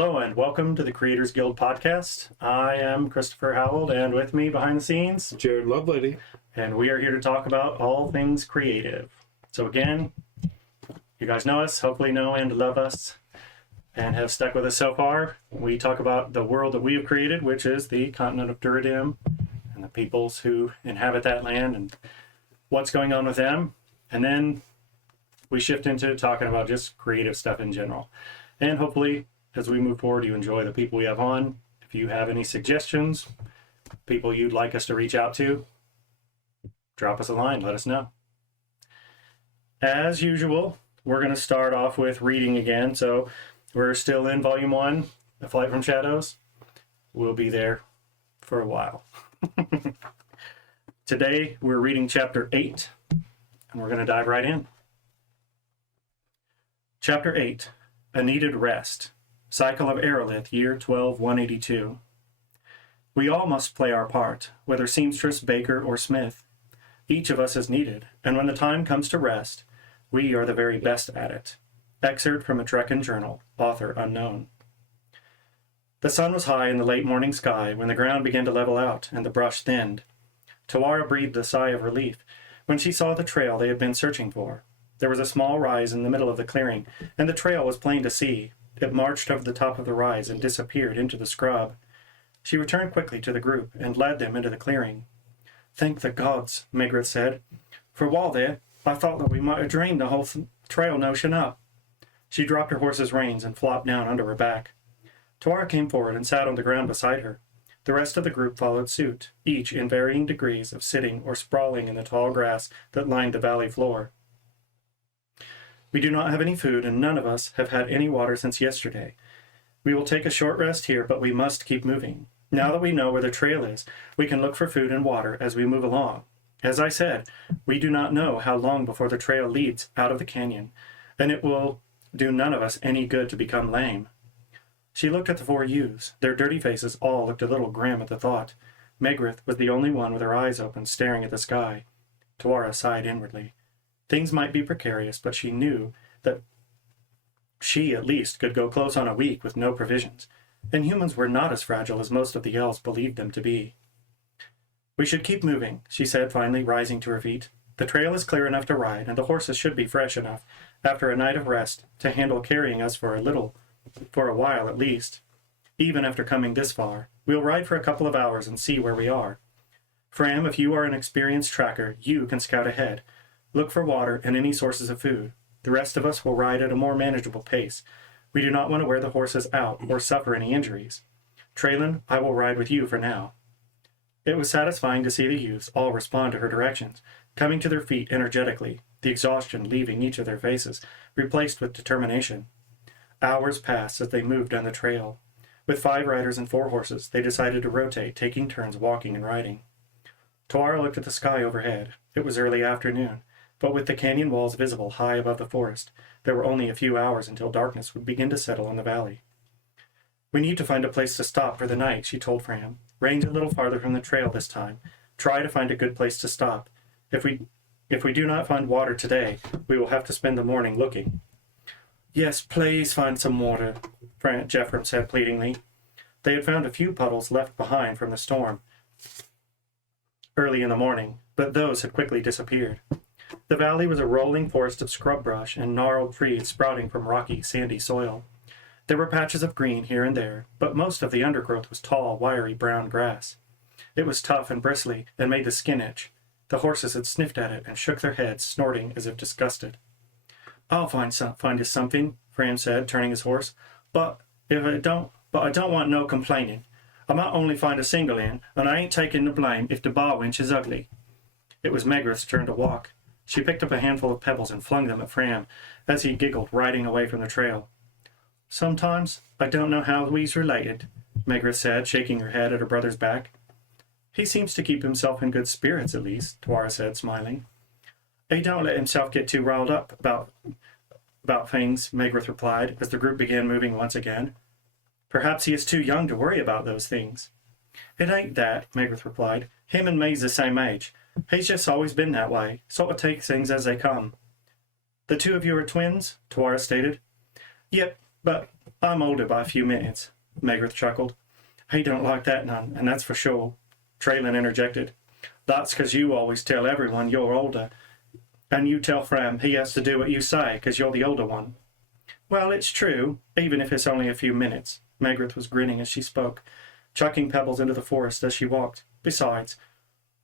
Hello and welcome to the Creators Guild podcast. I am Christopher Howell, and with me behind the scenes, Jared Lovelady. And we are here to talk about all things creative. So again, you guys know us, hopefully know and love us, and have stuck with us so far. We talk about the world that we have created, which is the continent of Duradim, and the peoples who inhabit that land, and what's going on with them. And then we shift into talking about just creative stuff in general. And hopefully, as we move forward, you enjoy the people we have on. If you have any suggestions, people you'd like us to reach out to, drop us a line, let us know. As usual, we're going to start off with reading again. So we're still in Volume 1, The Flight from Shadows. We'll be there for a while. Today, we're reading Chapter 8, and we're going to dive right in. Chapter 8, A Needed Rest. Cycle of Aerolith, year 12-182. We all must play our part, whether seamstress, baker, or smith. Each of us is needed, and when the time comes to rest, we are the very best at it. Excerpt from a Trekkin journal, author unknown. The sun was high in the late morning sky when the ground began to level out and the brush thinned. Tawara breathed a sigh of relief when she saw the trail they had been searching for. There was a small rise in the middle of the clearing, and the trail was plain to see. It marched over the top of the rise and disappeared into the scrub. She returned quickly to the group and led them into the clearing. "Thank the gods," Maygret said. "For a while there, I thought that we might have dreamed the whole trail notion up." She dropped her horse's reins and flopped down under her back. Tawara came forward and sat on the ground beside her. The rest of the group followed suit, each in varying degrees of sitting or sprawling in the tall grass that lined the valley floor. "We do not have any food, and none of us have had any water since yesterday. We will take a short rest here, but we must keep moving. Now that we know where the trail is, we can look for food and water as we move along. As I said, we do not know how long before the trail leads out of the canyon, and it will do none of us any good to become lame." She looked at the four youths. Their dirty faces all looked a little grim at the thought. Maygret was the only one with her eyes open, staring at the sky. Tawara sighed inwardly. Things might be precarious, but she knew that she at least could go close on a week with no provisions, and humans were not as fragile as most of the elves believed them to be. "We should keep moving," she said, finally rising to her feet. "The trail is clear enough to ride, and the horses should be fresh enough, after a night of rest, to handle carrying us for a while at least. Even after coming this far, we'll ride for a couple of hours and see where we are. Fram, if you are an experienced tracker, you can scout ahead. Look for water and any sources of food. The rest of us will ride at a more manageable pace. We do not want to wear the horses out or suffer any injuries. Traylon, I will ride with you for now." It was satisfying to see the youths all respond to her directions, coming to their feet energetically, the exhaustion leaving each of their faces, replaced with determination. Hours passed as they moved down the trail. With 5 riders and 4 horses, they decided to rotate, taking turns walking and riding. Tawara looked at the sky overhead. It was early afternoon, but with the canyon walls visible high above the forest, there were only a few hours until darkness would begin to settle on the valley. "We need to find a place to stop for the night," she told Fram. "Range a little farther from the trail this time. Try to find a good place to stop. If we do not find water today, we will have to spend the morning looking." "Yes, please find some water," Jeffrem said pleadingly. They had found a few puddles left behind from the storm early in the morning, but those had quickly disappeared. The valley was a rolling forest of scrub brush and gnarled trees sprouting from rocky, sandy soil. There were patches of green here and there, but most of the undergrowth was tall, wiry brown grass. It was tough and bristly and made the skin itch. The horses had sniffed at it and shook their heads, snorting as if disgusted. "I'll find us something," Fram said, turning his horse. But I don't want no complaining. I might only find a single in, and I ain't taking the blame if the bar winch is ugly." It was Maygret's turn to walk. She picked up a handful of pebbles and flung them at Fram as he giggled, riding away from the trail. "Sometimes I don't know how we's related," Maygret said, shaking her head at her brother's back. "He seems to keep himself in good spirits, at least," Tawara said, smiling. "He don't let himself get too riled up about things," Maygret replied, as the group began moving once again. "Perhaps he is too young to worry about those things." "It ain't that," Maygret replied. "Him and me's the same age. He's just always been that way, sort of takes things as they come." "The two of you are twins?" Tawara stated. "Yep, But I'm older by a few minutes, Megreth chuckled. He don't like that none, and that's for sure, Traylon interjected. That's 'cause you always tell everyone you're older, and you tell Fram he has to do what you say 'cause you're the older one. Well, it's true, even if it's only a few minutes. Megreth was grinning as she spoke, chucking pebbles into the forest as she walked. Besides,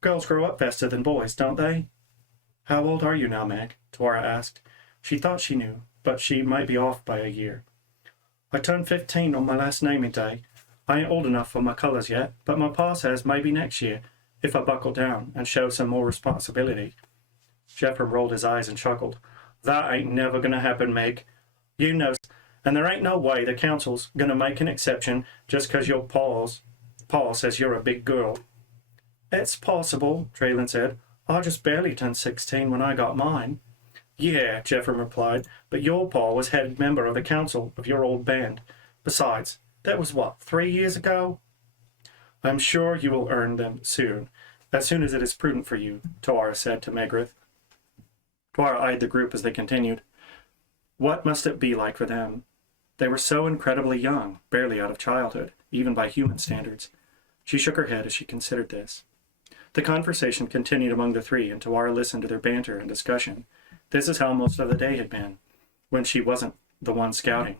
girls grow up faster than boys, don't they? How old are you now, Meg? Twara asked. She thought she knew, but she might be off by a year. I turned 15 on my last naming day. I ain't old enough for my colours yet, but my pa says maybe next year, if I buckle down and show some more responsibility. Jeffrey rolled his eyes and chuckled. That ain't never gonna happen, Meg. You know, and there ain't no way the council's gonna make an exception just 'cause your pa says you're a big girl. It's possible, Traylon said. I just barely turned 16 when I got mine. Yeah, Jeffrey replied, but your pa was head member of the council of your old band. Besides, that was what, 3 years ago? I'm sure you will earn them soon as it is prudent for you, Twara said to Megreth. Twara eyed the group as they continued. What must it be like for them? They were so incredibly young, barely out of childhood, even by human standards. She shook her head as she considered this. The conversation continued among the three, and Twara listened to their banter and discussion. This is how most of the day had been, when she wasn't the one scouting.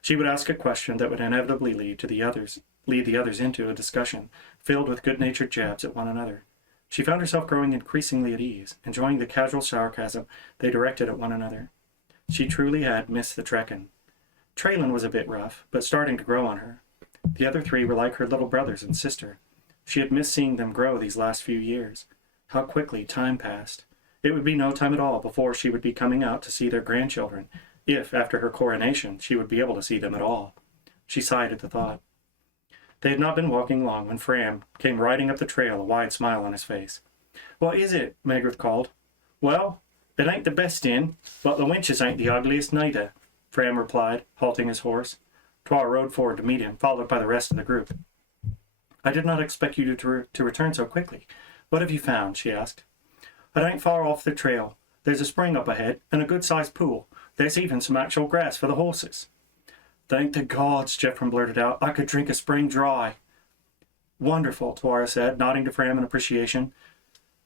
She would ask a question that would inevitably lead the others into a discussion, filled with good-natured jabs at one another. She found herself growing increasingly at ease, enjoying the casual sarcasm they directed at one another. She truly had missed the trekking. Traylon was a bit rough, but starting to grow on her. The other three were like her little brothers and sister. She had missed seeing them grow these last few years. How quickly time passed. It would be no time at all before she would be coming out to see their grandchildren, if, after her coronation, she would be able to see them at all. She sighed at the thought. They had not been walking long when Fram came riding up the trail, a wide smile on his face. What is it? Megreth called. Well, it ain't the best inn, but the wenches ain't the ugliest neither, Fram replied, halting his horse. Twara rode forward to meet him, followed by the rest of the group. I did not expect you to return so quickly. What have you found? She asked. It ain't far off the trail. There's a spring up ahead, and a good-sized pool. There's even some actual grass for the horses. Thank the gods, Jeffrey blurted out. I could drink a spring dry. Wonderful, Twara said, nodding to Fram in appreciation.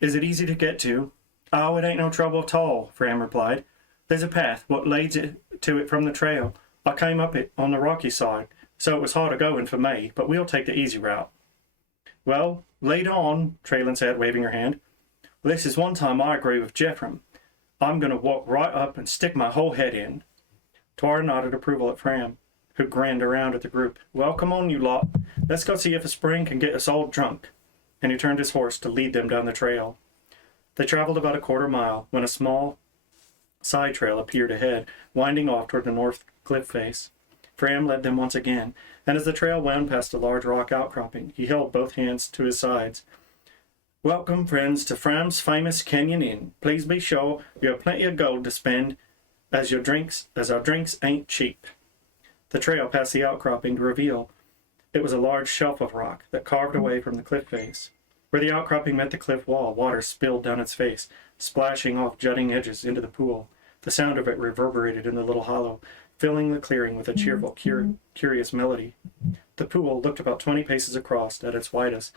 Is it easy to get to? Oh, it ain't no trouble at all, Fram replied. There's a path what leads to it from the trail. I came up it on the rocky side, so it was harder going for me, but we'll take the easy route. Well, lead on, Traylon said, waving her hand. This is one time I agree with Jeffrey. I'm going to walk right up and stick my whole head in. Twara nodded approval at Fram, who grinned around at the group. Well, come on, you lot. Let's go see if a spring can get us all drunk. And he turned his horse to lead them down the trail. They traveled about a quarter mile when a small side trail appeared ahead, winding off toward the north cliff face. Fram led them once again, and as the trail wound past a large rock outcropping, he held both hands to his sides. Welcome, friends, to Fram's famous Canyon Inn. Please be sure you have plenty of gold to spend, as our drinks ain't cheap. The trail passed the outcropping to reveal it was a large shelf of rock that carved away from the cliff face. Where the outcropping met the cliff wall, water spilled down its face, splashing off jutting edges into the pool. The sound of it reverberated in the little hollow, filling the clearing with a cheerful, curious melody. The pool looked about 20 paces across at its widest,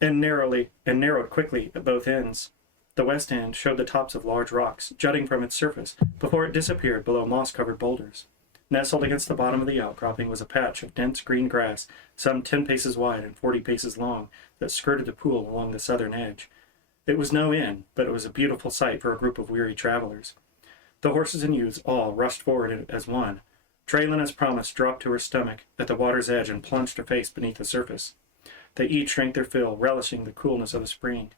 and narrowed quickly at both ends. The west end showed the tops of large rocks jutting from its surface before it disappeared below moss-covered boulders. Nestled against the bottom of the outcropping was a patch of dense green grass, some 10 paces wide and 40 paces long, that skirted the pool along the southern edge. It was no inn, but it was a beautiful sight for a group of weary travelers. The horses and youths all rushed forward as one. Traylon, as promised, dropped to her stomach at the water's edge and plunged her face beneath the surface. They each drank their fill, relishing the coolness of the spring.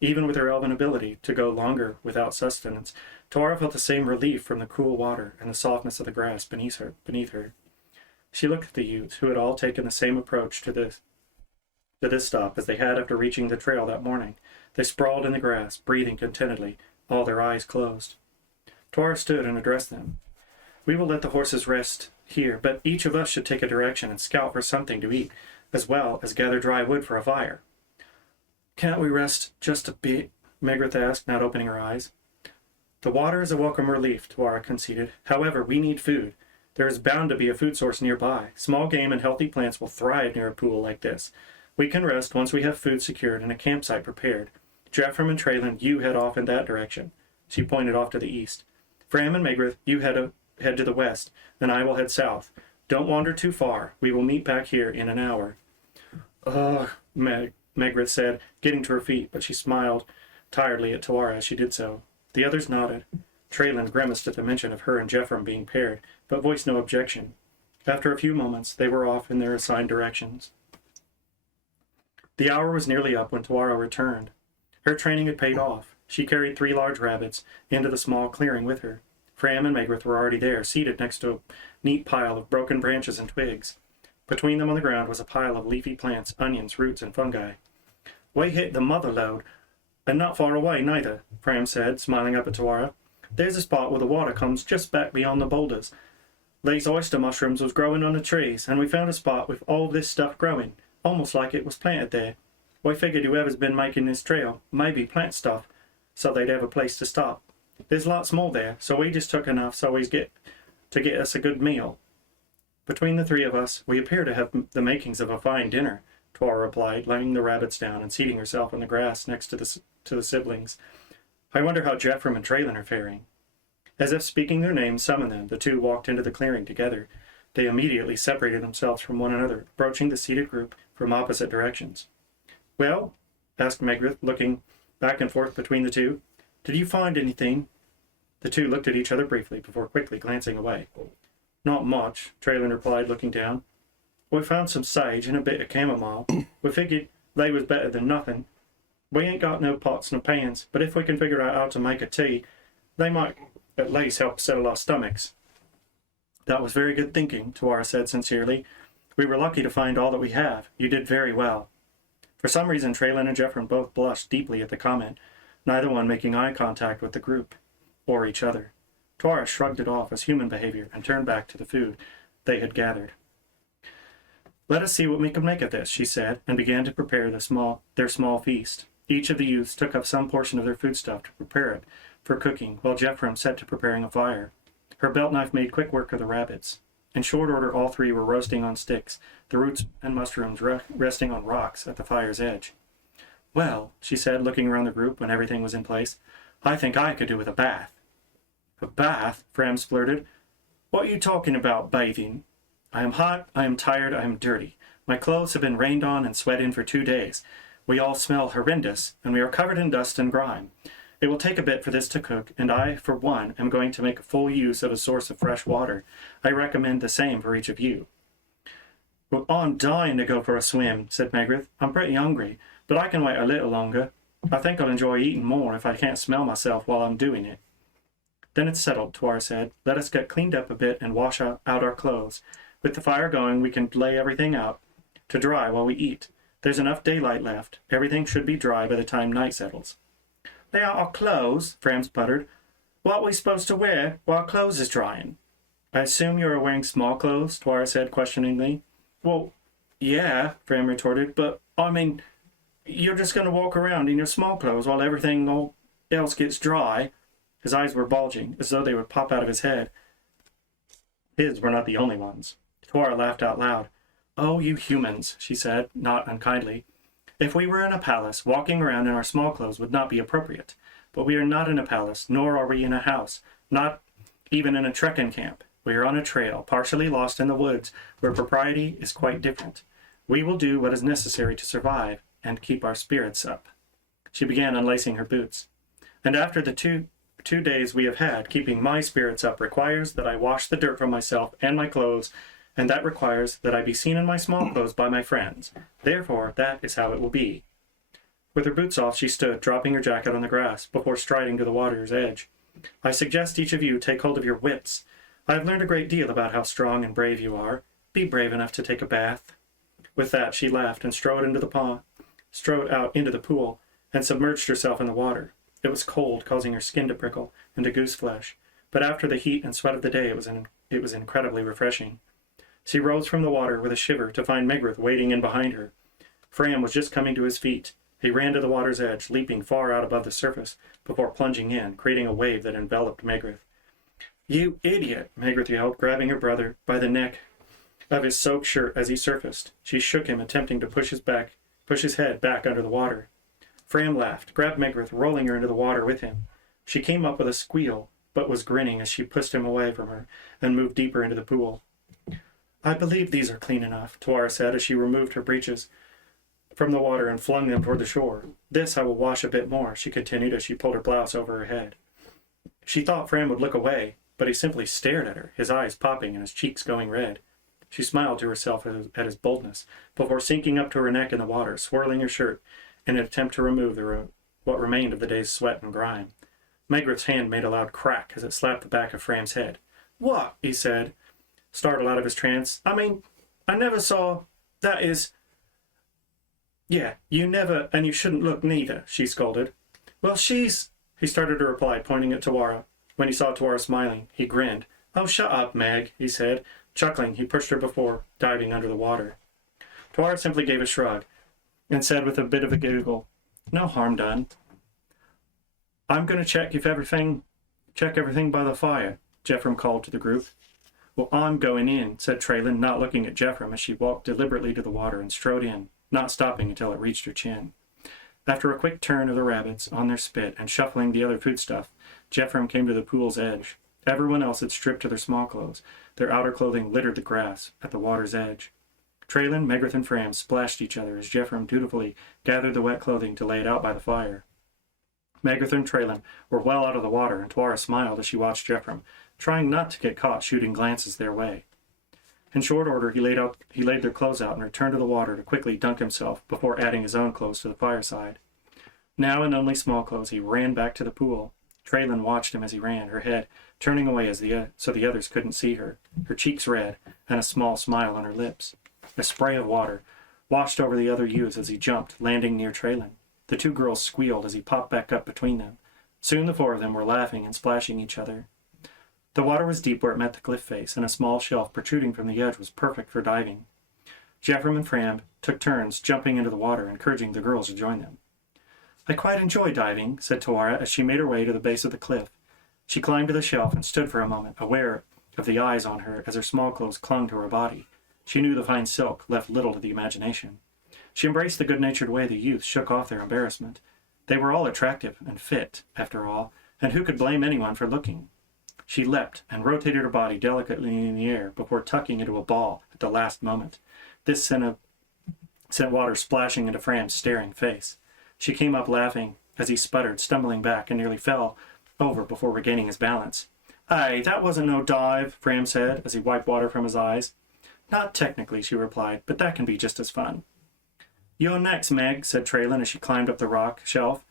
Even with her elven ability to go longer without sustenance, Twara felt the same relief from the cool water and the softness of the grass beneath her. She looked at the youths, who had all taken the same approach to this stop as they had after reaching the trail that morning. They sprawled in the grass, breathing contentedly, all their eyes closed. Twara stood and addressed them. We will let the horses rest here, but each of us should take a direction and scout for something to eat, as well as gather dry wood for a fire. Can't we rest just a bit? Megreth asked, not opening her eyes. The water is a welcome relief, Twara conceded. However, we need food. There is bound to be a food source nearby. Small game and healthy plants will thrive near a pool like this. We can rest once we have food secured and a campsite prepared. Jeffrem and Traylon, you head off in that direction. She pointed off to the east. Fram and Megrith, you head to the west, and I will head south. Don't wander too far. We will meet back here in an hour. Ugh, Megrith said, getting to her feet, but she smiled tiredly at Tuara as she did so. The others nodded. Traylon grimaced at the mention of her and Jeffrem being paired, but voiced no objection. After a few moments, they were off in their assigned directions. The hour was nearly up when Tuara returned. Her training had paid off. She carried 3 large rabbits into the small clearing with her. Fram and Megrith were already there, seated next to a neat pile of broken branches and twigs. Between them on the ground was a pile of leafy plants, onions, roots, and fungi. We hit the mother lode, and not far away neither, Fram said, smiling up at Tuara. There's a spot where the water comes just back beyond the boulders. These oyster mushrooms was growing on the trees, and we found a spot with all this stuff growing, almost like it was planted there. We figured whoever's been making this trail maybe plant stuff, so they'd have a place to stop. There's lots more there, so we just took enough so we get us a good meal. Between the 3 of us, we appear to have the makings of a fine dinner, Tuara replied, laying the rabbits down and seating herself on the grass next to the siblings. I wonder how Jeffrem and Traylon are faring. As if speaking their names summoned them, the 2 walked into the clearing together. They immediately separated themselves from one another, approaching the seated group from opposite directions. Well, asked Megrith, looking back and forth between the 2. Did you find anything? The 2 looked at each other briefly before quickly glancing away. Not much, Traylon replied, looking down. We found some sage and a bit of chamomile. We figured they was better than nothing. We ain't got no pots nor pans, but if we can figure out how to make a tea, they might at least help settle our stomachs. That was very good thinking, Tuara said sincerely. We were lucky to find all that we have. You did very well. For some reason, Traylon and Jeffrem both blushed deeply at the comment, neither one making eye contact with the group, or each other. Tuara shrugged it off as human behavior and turned back to the food they had gathered. Let us see what we can make of this, she said, and began to prepare their small feast. Each of the youths took up some portion of their foodstuff to prepare it for cooking, while Jeffrem set to preparing a fire. Her belt knife made quick work of the rabbits. In short order, all 3 were roasting on sticks, the roots and mushrooms resting on rocks at the fire's edge. Well, she said, looking around the group when everything was in place, I think I could do with a bath. A bath? Fram splurted. What are you talking about, bathing? I am hot, I am tired, I am dirty. My clothes have been rained on and sweat in for 2 days. We all smell horrendous, and we are covered in dust and grime. It will take a bit for this to cook, and I, for one, am going to make full use of a source of fresh water. I recommend the same for each of you. Well, I'm dying to go for a swim, said Megrith. I'm pretty hungry, but I can wait a little longer. I think I'll enjoy eating more if I can't smell myself while I'm doing it. Then it's settled, Tuara said. Let us get cleaned up a bit and wash out our clothes. With the fire going, we can lay everything out to dry while we eat. There's enough daylight left. Everything should be dry by the time night settles. They are our clothes, Fram sputtered. What are we supposed to wear while our clothes is drying? I assume you are wearing small clothes, Tuara said questioningly. Well, yeah, Fram retorted, but, I mean, you're just going to walk around in your small clothes while everything else gets dry. His eyes were bulging, as though they would pop out of his head. His were not the only ones. Tuara laughed out loud. Oh, you humans, she said, not unkindly. If we were in a palace, walking around in our small clothes would not be appropriate. But we are not in a palace, nor are we in a house, not even in a trekking camp. We are on a trail, partially lost in the woods, where propriety is quite different. We will do what is necessary to survive and keep our spirits up. She began unlacing her boots. And after the two days we have had, keeping my spirits up requires that I wash the dirt from myself and my clothes, and that requires that I be seen in my small clothes by my friends. Therefore, that is how it will be. With her boots off, she stood, dropping her jacket on the grass, before striding to the water's edge. I suggest each of you take hold of your wits. I have learned a great deal about how strong and brave you are. Be brave enough to take a bath. With that, she laughed and strode out into the pool, and submerged herself in the water. It was cold, causing her skin to prickle into goose flesh, but after the heat and sweat of the day, it was incredibly refreshing. She rose from the water with a shiver to find Megrith wading in behind her. Fram was just coming to his feet. He ran to the water's edge, leaping far out above the surface before plunging in, creating a wave that enveloped Megrith. You idiot, Megrith yelled, grabbing her brother by the neck of his soaked shirt as he surfaced. She shook him, attempting to push his head back under the water. Fram laughed, grabbed Megrith, rolling her into the water with him. She came up with a squeal, but was grinning as she pushed him away from her and moved deeper into the pool. I believe these are clean enough, Tuara said as she removed her breeches from the water and flung them toward the shore. This I will wash a bit more, she continued as she pulled her blouse over her head. She thought Fram would look away, but he simply stared at her, his eyes popping and his cheeks going red. She smiled to herself at his boldness, before sinking up to her neck in the water, swirling her shirt in an attempt to remove what remained of the day's sweat and grime. Megrith's hand made a loud crack as it slapped the back of Fram's head. What? He said, startled out of his trance. I mean, I never saw... That is... Yeah, you never, and you shouldn't look neither, she scolded. Well, she's... He started to reply, pointing at Tuara. When he saw Tuara smiling, he grinned. Oh, shut up, Meg, he said. Chuckling, he pushed her before diving under the water. Tuara simply gave a shrug and said with a bit of a giggle, No harm done. I'm going to check everything by the fire, Jeffrem called to the group. Well, I'm going in, said Traylon, not looking at Jeffrem as she walked deliberately to the water and strode in, not stopping until it reached her chin. After a quick turn of the rabbits on their spit and shuffling the other foodstuff, Jeffrem came to the pool's edge. Everyone else had stripped to their small clothes. Their outer clothing littered the grass at the water's edge. Traylon, Megrith, and Fram splashed each other as Jeffrem dutifully gathered the wet clothing to lay it out by the fire. Megrith and Traylon were well out of the water, and Tuara smiled as she watched Jeffrem, trying not to get caught shooting glances their way. In short order, he laid their clothes out and returned to the water to quickly dunk himself before adding his own clothes to the fireside. Now in only small clothes, he ran back to the pool. Traylon watched him as he ran, her head turning away so the others couldn't see her, her cheeks red, and a small smile on her lips. A spray of water washed over the other youths as he jumped, landing near Traylon. The two girls squealed as he popped back up between them. Soon the four of them were laughing and splashing each other. The water was deep where it met the cliff face, and a small shelf protruding from the edge was perfect for diving. Jeffrem and Fram took turns jumping into the water, encouraging the girls to join them. I quite enjoy diving, said Tuara as she made her way to the base of the cliff. She climbed to the shelf and stood for a moment, aware of the eyes on her as her small clothes clung to her body. She knew the fine silk left little to the imagination. She embraced the good-natured way the youth shook off their embarrassment. They were all attractive and fit, after all, and who could blame anyone for looking? She leapt and rotated her body delicately in the air before tucking into a ball at the last moment. This sent water splashing into Fram's staring face. She came up laughing as he sputtered, stumbling back, and nearly fell over before regaining his balance. Aye, that wasn't no dive, Fram said as he wiped water from his eyes. Not technically, she replied, but that can be just as fun. You're next, Meg, said Traylon as she climbed up the rock shelf.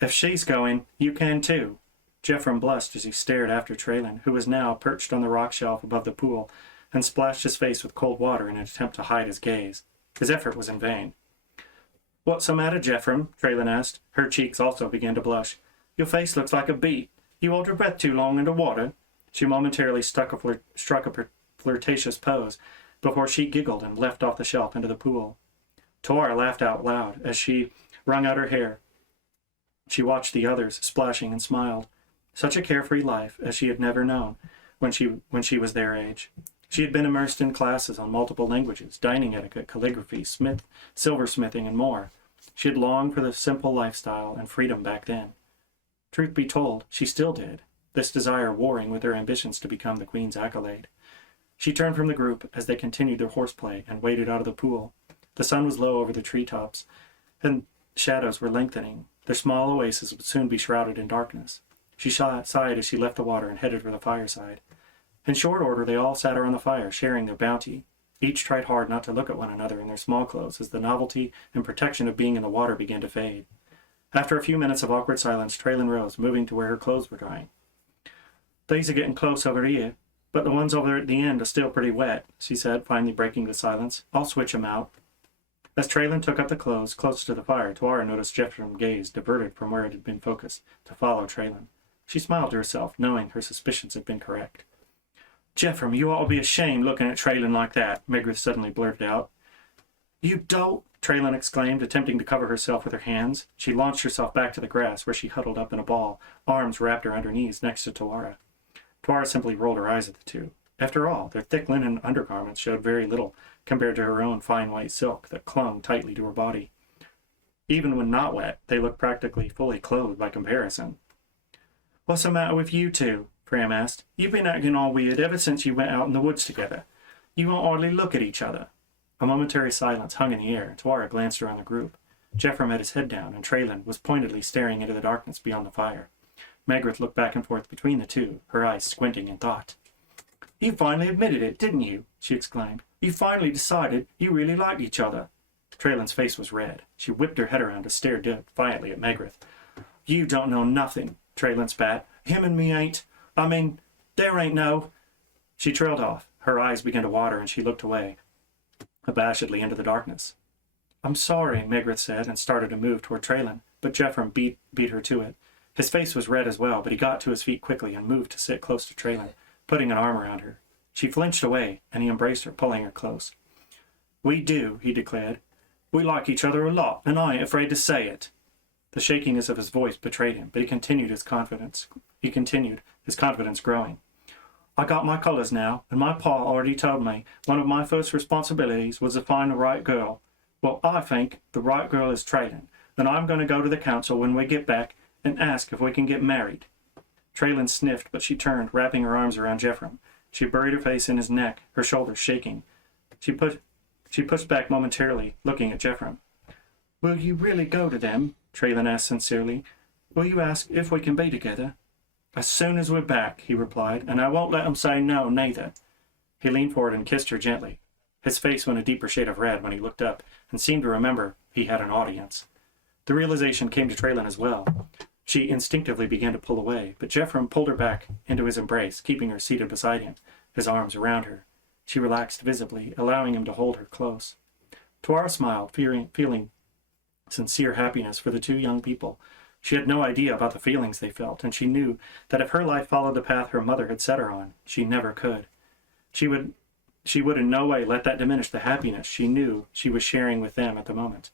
If she's going, you can too. Jeffrem blushed as he stared after Traylon, who was now perched on the rock shelf above the pool, and splashed his face with cold water in an attempt to hide his gaze. His effort was in vain. What's the matter, Jeffrem? Traylon asked. Her cheeks also began to blush. Your face looks like a beet. You hold your breath too long under water. She momentarily struck a flirtatious pose before she giggled and leapt off the shelf into the pool. Tuara laughed out loud as she wrung out her hair. She watched the others splashing and smiled. Such a carefree life as she had never known when she was their age. She had been immersed in classes on multiple languages, dining etiquette, calligraphy, silversmithing, and more. She had longed for the simple lifestyle and freedom back then. Truth be told, she still did, this desire warring with her ambitions to become the Queen's accolade. She turned from the group as they continued their horseplay and waded out of the pool. The sun was low over the treetops, and shadows were lengthening. Their small oasis would soon be shrouded in darkness. She sighed as she left the water and headed for the fireside. In short order, they all sat around the fire, sharing their bounty. Each tried hard not to look at one another in their small clothes as the novelty and protection of being in the water began to fade. After a few minutes of awkward silence, Traylon rose, moving to where her clothes were drying. These are getting close over here, but the ones over at the end are still pretty wet, she said, finally breaking the silence. I'll switch 'em out. As Traylon took up the clothes close to the fire, Tuara noticed Jeffrem's gaze diverted from where it had been focused to follow Traylon. She smiled to herself, knowing her suspicions had been correct. Jeffrem, you ought to be ashamed looking at Traylon like that, Megrith suddenly blurted out. You don't, Traylon exclaimed, attempting to cover herself with her hands. She launched herself back to the grass, where she huddled up in a ball, arms wrapped around her knees next to Tuara. Tuara simply rolled her eyes at the two. After all, their thick linen undergarments showed very little compared to her own fine white silk that clung tightly to her body. Even when not wet, they looked practically fully clothed by comparison. "What's the matter with you two?" Fram asked. "You've been acting all weird ever since you went out in the woods together. You won't hardly look at each other." A momentary silence hung in the air, and Tuara glanced around the group. Jeffrem had his head down, and Traylon was pointedly staring into the darkness beyond the fire. Megrith looked back and forth between the two, her eyes squinting in thought. "You finally admitted it, didn't you?" she exclaimed. "You finally decided you really liked each other." Traylon's face was red. She whipped her head around to stare defiantly at Megrith. "You don't know nothing," Traylon spat. "Him and me ain't... there ain't no..." She trailed off. Her eyes began to water, and she looked away, abashedly into the darkness. "I'm sorry," Megrith said, and started to move toward Traylon, but Jeffrem beat her to it. His face was red as well, but he got to his feet quickly and moved to sit close to Traylon, putting an arm around her. She flinched away, and he embraced her, pulling her close. "We do," he declared. "We like each other a lot, and I ain't afraid to say it." The shakiness of his voice betrayed him, but he continued, his confidence growing. "I got my colours now, and my pa already told me one of my first responsibilities was to find the right girl. Well, I think the right girl is Traylon, and I'm going to go to the council when we get back and ask if we can get married." Traylon sniffed, but she turned, wrapping her arms around Jeffrem. She buried her face in his neck, her shoulders shaking. She pushed back momentarily, looking at Jeffrem. "Will you really go to them?" Traylon asked sincerely. "Will you ask if we can be together?" "As soon as we're back," he replied, "and I won't let 'em say no, neither." He leaned forward and kissed her gently. His face went a deeper shade of red when he looked up and seemed to remember he had an audience. The realization came to Traylon as well. She instinctively began to pull away, but Jeffrem pulled her back into his embrace, keeping her seated beside him, his arms around her. She relaxed visibly, allowing him to hold her close. Tuara smiled, feeling sincere happiness for the two young people. She had no idea about the feelings they felt, and she knew that if her life followed the path her mother had set her on, she never could. She would in no way let that diminish the happiness she knew she was sharing with them at the moment.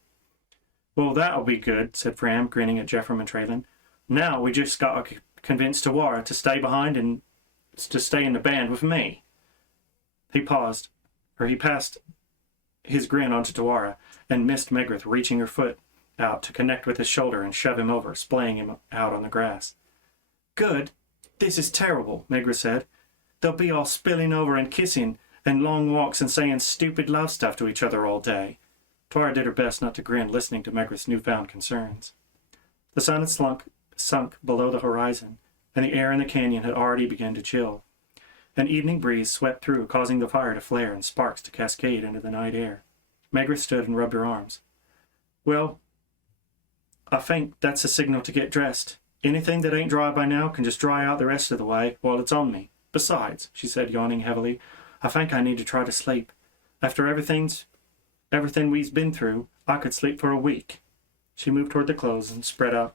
"Well, that'll be good," said Fram, grinning at Jeffrem and Traylon. "Now we just got to convince Tuara to stay behind and to stay in the band with me." He passed his grin onto Tuara and missed Megrith reaching her foot out to connect with his shoulder and shove him over, splaying him out on the grass. "Good. This is terrible," Megrith said. "They'll be all spilling over and kissing and long walks and saying stupid love stuff to each other all day." Tuara did her best not to grin, listening to Megrith's newfound concerns. The sun had sunk below the horizon, and the air in the canyon had already begun to chill. An evening breeze swept through, causing the fire to flare and sparks to cascade into the night air. Megrith stood and rubbed her arms. "Well, I think that's a signal to get dressed. Anything that ain't dry by now can just dry out the rest of the way while it's on me. Besides," she said, yawning heavily, "I think I need to try to sleep. After everything we've been through, I could sleep for a week." She moved toward the clothes spread out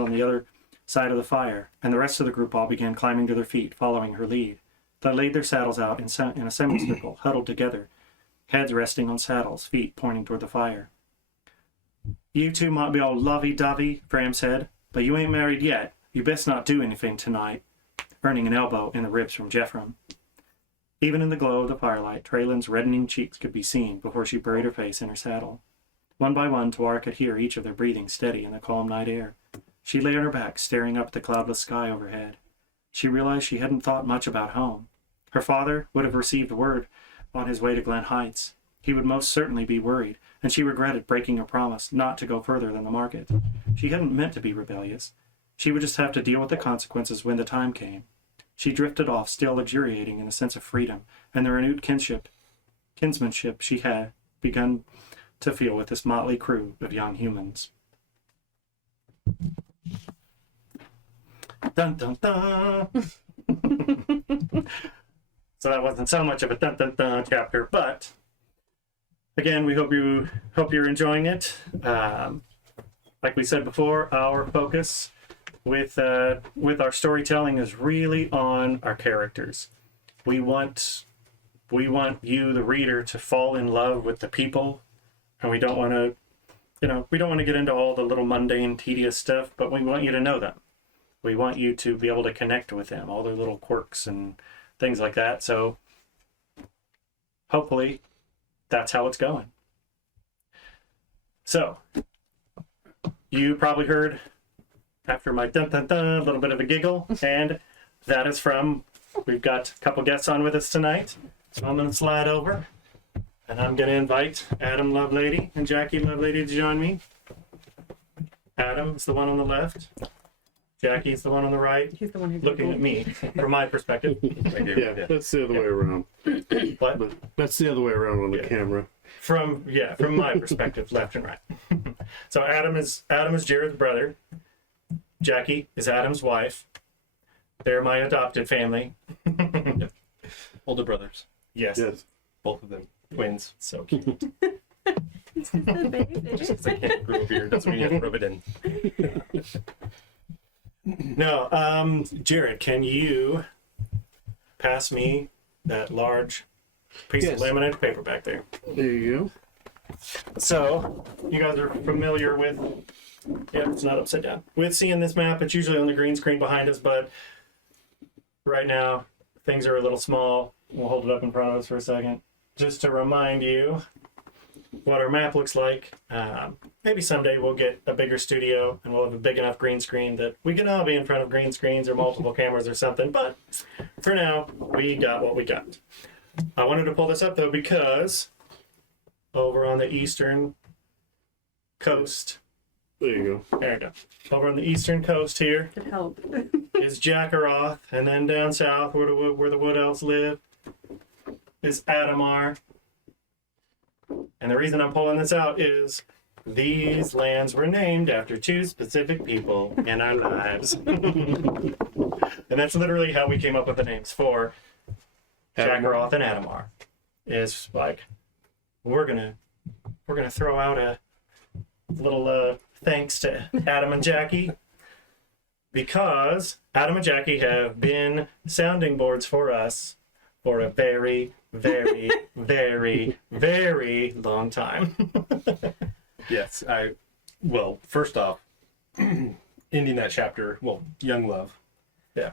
on the other side of the fire, and the rest of the group all began climbing to their feet, following her lead. They laid their saddles out in a semicircle, huddled together, heads resting on saddles, feet pointing toward the fire. "You two might be all lovey-dovey," Fram said, "but you ain't married yet. You best not do anything tonight," earning an elbow in the ribs from Jeffrem. Even in the glow of the firelight, Traylon's reddening cheeks could be seen before she buried her face in her saddle. One by one, Tuara could hear each of their breathing steady in the calm night air. She lay on her back, staring up at the cloudless sky overhead. She realized she hadn't thought much about home. Her father would have received word on his way to Glen Heights. He would most certainly be worried, and she regretted breaking her promise not to go further than the market. She hadn't meant to be rebellious. She would just have to deal with the consequences when the time came. She drifted off, still luxuriating in a sense of freedom and the renewed kinsmanship she had begun to feel with this motley crew of young humans. Dun dun dun! So that wasn't so much of a dun dun dun chapter, but again, we hope you're enjoying it. Like we said before, our focus with our storytelling is really on our characters. We want you, the reader, to fall in love with the people, and we don't want to get into all the little mundane, tedious stuff, but we want you to know them. we want you to be able to connect with them, all their little quirks and things like that. So hopefully that's how it's going. So you probably heard after my dun dun dun a little bit of a giggle, and that is from, we've got a couple guests on with us tonight. So I'm going to slide over and I'm going to invite Adam Lovelady and Jackie Lovelady to join me. Adam is the one on the left. Jackie's the one on the right. He's the one who looking at me from my perspective. Yeah, that's the other way around. What? But that's the other way around on the camera. From my perspective, left and right. So Adam is Jared's brother. Jackie is Adam's wife. They're my adopted family. Older brothers. Yes. Yes. Both of them. Twins. So cute. Just because I can't grow a beard doesn't mean you have to rub it in. No, Jared, can you pass me that large piece of laminated paper back there? There you So, you guys are familiar with, it's not upside down, with seeing this map. It's usually on the green screen behind us, but right now things are a little small. We'll hold it up in front of us for a second. Just to remind you what our map looks like. Maybe someday we'll get a bigger studio and we'll have a big enough green screen that we can all be in front of green screens or multiple cameras or something. But for now, we got what we got. I wanted to pull this up though because over on the eastern coast, There you go. there we go. Over on the eastern coast here could help. is Jackaroth, and then down south where the Wood Elves live is Adamar. And the reason I'm pulling this out is these lands were named after two specific people in our lives. And that's literally how we came up with the names for Jackaroth and Adamar. Is like, we're gonna throw out a little thanks to Adam and Jackie, because Adam and Jackie have been sounding boards for us for a very, very, very, very long time. Yes, well, first off, ending that chapter, Young Love. Yeah.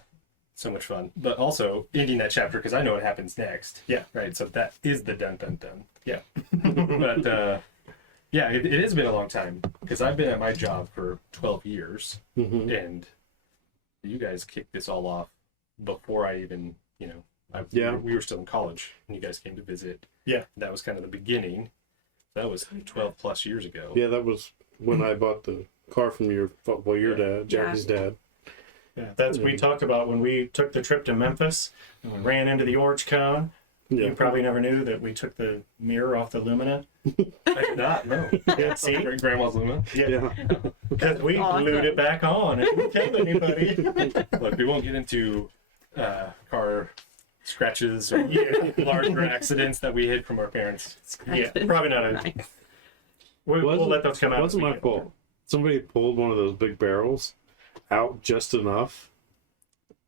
So much fun. But also ending that chapter because I know what happens next. Yeah. Right, so that is the dun dun dun. Yeah. But yeah, it has been a long time because I've been at my job for 12 years and you guys kicked this all off before I even, we were still in college when you guys came to visit. Yeah. That was kind of the beginning. That was 12 plus years ago. Yeah, that was when I bought the car from your dad, Jackie's dad. Yeah, that's we talked about when we took the trip to Memphis and we ran into the orange cone. Yeah. You probably never knew that we took the mirror off the Lumina. I did not, no. Yeah, see? Grandma's Luma. Yeah. Because we glued it back on and didn't tell anybody. Look, we won't get into car scratches or larger accidents that we hid from our parents. Yeah, probably not. Nice. We'll let those come out. It wasn't my fault. Somebody pulled one of those big barrels out just enough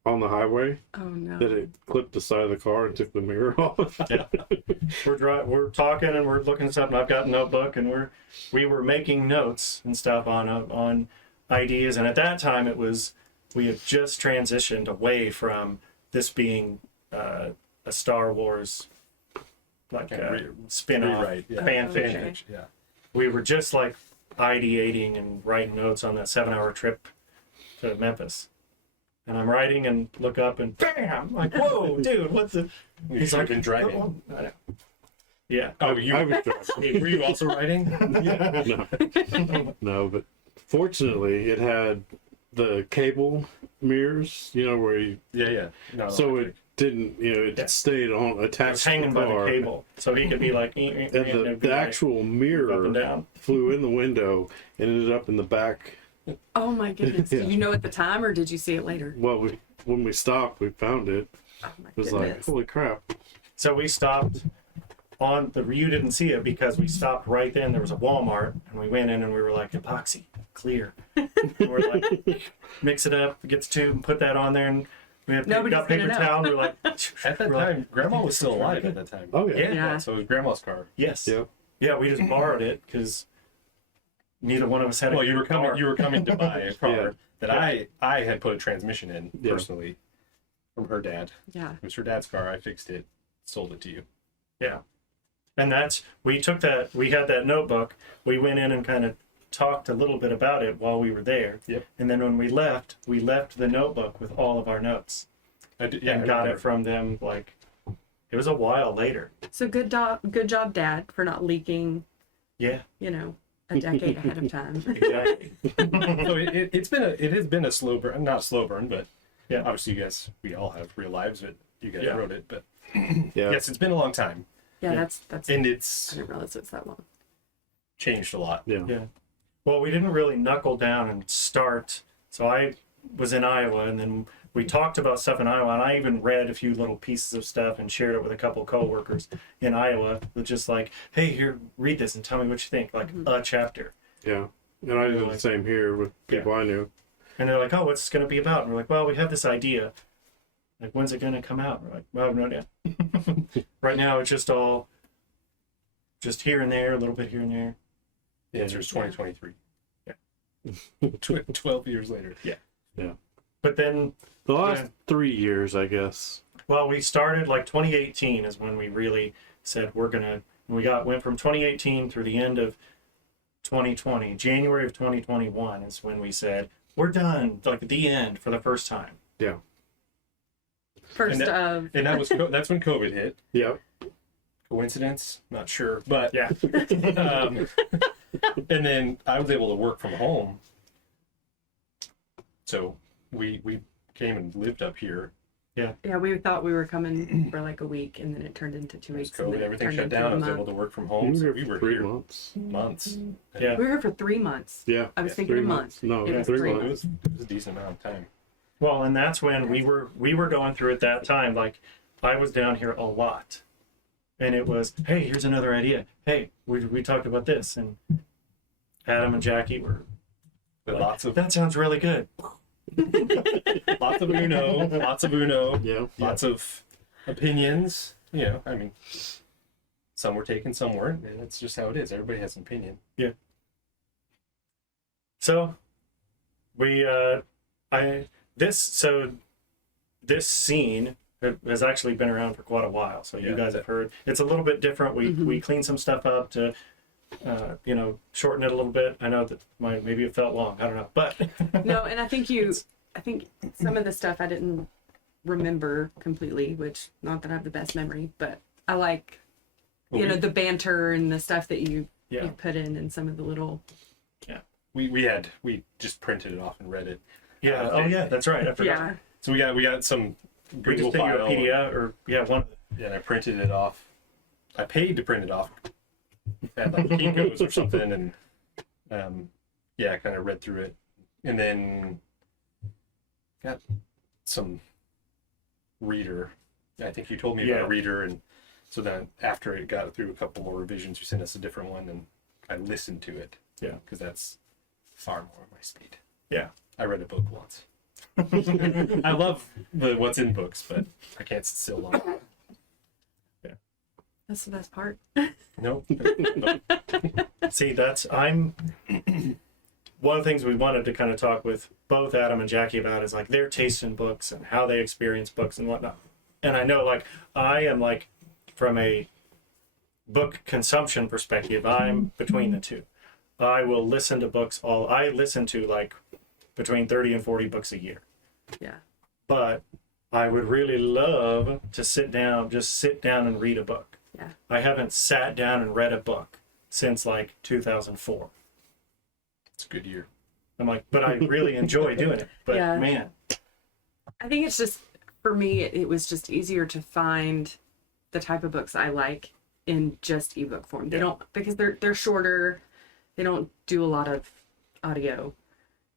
on the highway Oh no. that it clipped the side of the car and took the mirror off. Yeah. We're talking and we're looking at something. I've got a notebook and we were making notes and stuff on ideas. And at that time we had just transitioned away from this being a Star Wars like spin-off Rewrite, fan Okay. fiction. Yeah. We were just like ideating and writing notes on that 7-hour trip to Memphis. And I'm writing and look up and bam! I'm like, whoa, dude, what's the... You should have been driving. "Oh, I know." Yeah. Oh, I was driving. were you also writing? No, but fortunately it had the cable mirrors, where you... Yeah. No, So it didn't, it stayed on I was attached hanging to the by the car. cable, so he could be like... And the actual up and mirror down. flew in the window and ended up in the back. Oh my goodness. Yeah. Did you know at the time or did you see it later? Well, when we stopped, we found it. Oh my It was goodness. like, holy crap. So we stopped on the... You didn't see it because we stopped right then. There was a Walmart, and we went in and we were like, epoxy, clear. And we're like, mix it up, get the tube, and put that on there, and we had Nobody's got paper gonna know. towel, and we're like... At that time, Grandma was still alive at that time. Oh, yeah. Yeah. Yeah. So it was Grandma's car. Yes. Yep. Yeah, we just borrowed it because neither one of us had a Well, you were car. coming to buy a car Yeah. that I had put a transmission in personally from her dad. Yeah. It was her dad's car. I fixed it, sold it to you. Yeah. And we had that notebook. We went in and kind of talked a little bit about it while we were there. Yep. And then when we left the notebook with all of our notes. And got it from them, like, it was a while later. So good job, Dad, for not leaking, Yeah. a decade ahead of time. Exactly. So it has been a slow burn, not a slow burn, but Yeah. obviously we all have real lives, but you guys Yeah. wrote it, but Yeah. yes, it's been a long time, Yeah, Yeah. that's. and I it's didn't realize it's that long. changed a lot. Yeah. Yeah. Well, we didn't really knuckle down and start. So I was in Iowa, and then we talked about stuff in Iowa, and I even read a few little pieces of stuff and shared it with a couple coworkers in Iowa. With just like, hey, here, read this and tell me what you think, like a chapter. Yeah. And I did the same here with people I knew. And they're like, oh, what's this going to be about? And we're like, well, we have this idea. Like, when's it going to come out? And we're like, well, I have no idea. Right now, it's just all just here and there, a little bit here and there. The answer is 2023. Yeah. 12 years later. Yeah. Yeah. But then, The last 3 years, I guess. well, we started like 2018 is when we really said went from 2018 through the end of 2020. January of 2021 is when we said, we're done, like the end for the first time. Yeah. First of. And that's when COVID hit. Yep. Coincidence? Not sure, but Yeah. and then I was able to work from home. So we came and lived up here. Yeah, we thought we were coming for like a week, and then it turned into 2 It was weeks. and COVID, then it everything turned shut into down. a I was month. able to work from We home. So were we here were for 3 here months. months. Yeah. We were here for 3 months. Yeah. I was Yeah, thinking 3 a months. month. No, It was 3 3 months. It was a decent amount of time. Well, and that's when we were going through at that time. Like, I was down here a lot, and it was, hey, here's another idea. Hey, we talked about this, and Adam and Jackie were But like, lots of that sounds really good. lots of Uno, Yeah. lots of opinions. I mean, some were taken, some weren't, and that's just how it is. Everybody has an opinion. So this scene has actually been around for quite a while. So you Yeah. guys have heard. It's a little bit different. We cleaned some stuff up to shorten it a little bit. I know that maybe it felt long. I don't know, but No, and I think some of the stuff I didn't remember completely, which not that I have the best memory, but I like, the banter and the stuff that you put in and some of the little. We just printed it off and read it. yeah. Oh yeah, that's right. I forgot. Yeah. So we got some We Google just figure a file. PDF or one. And I printed it off. I paid to print it off at like Kinko's or something, and I kind of read through it, and then got some reader. I think you told me about a reader, and so then after it got through a couple more revisions, you sent us a different one, and I listened to it. Yeah. Because that's far more my speed. Yeah. I read a book once. I love what's in books, but I can't sit still long. That's the best part. Nope. See, I'm one of the things we wanted to kind of talk with both Adam and Jackie about is like their taste in books and how they experience books and whatnot. And I know, like, I am like, from a book consumption perspective, I'm between the two. I will listen to books I listen to like between 30 and 40 books a year. Yeah. But I would really love to sit down and read a book. Yeah. I haven't sat down and read a book since like 2004. It's a good year. I'm like, but I really enjoy doing it. But Yeah. man, I think it's just, for me, it was just easier to find the type of books I like in just ebook form. They don't, because they're shorter. They don't do a lot of audio.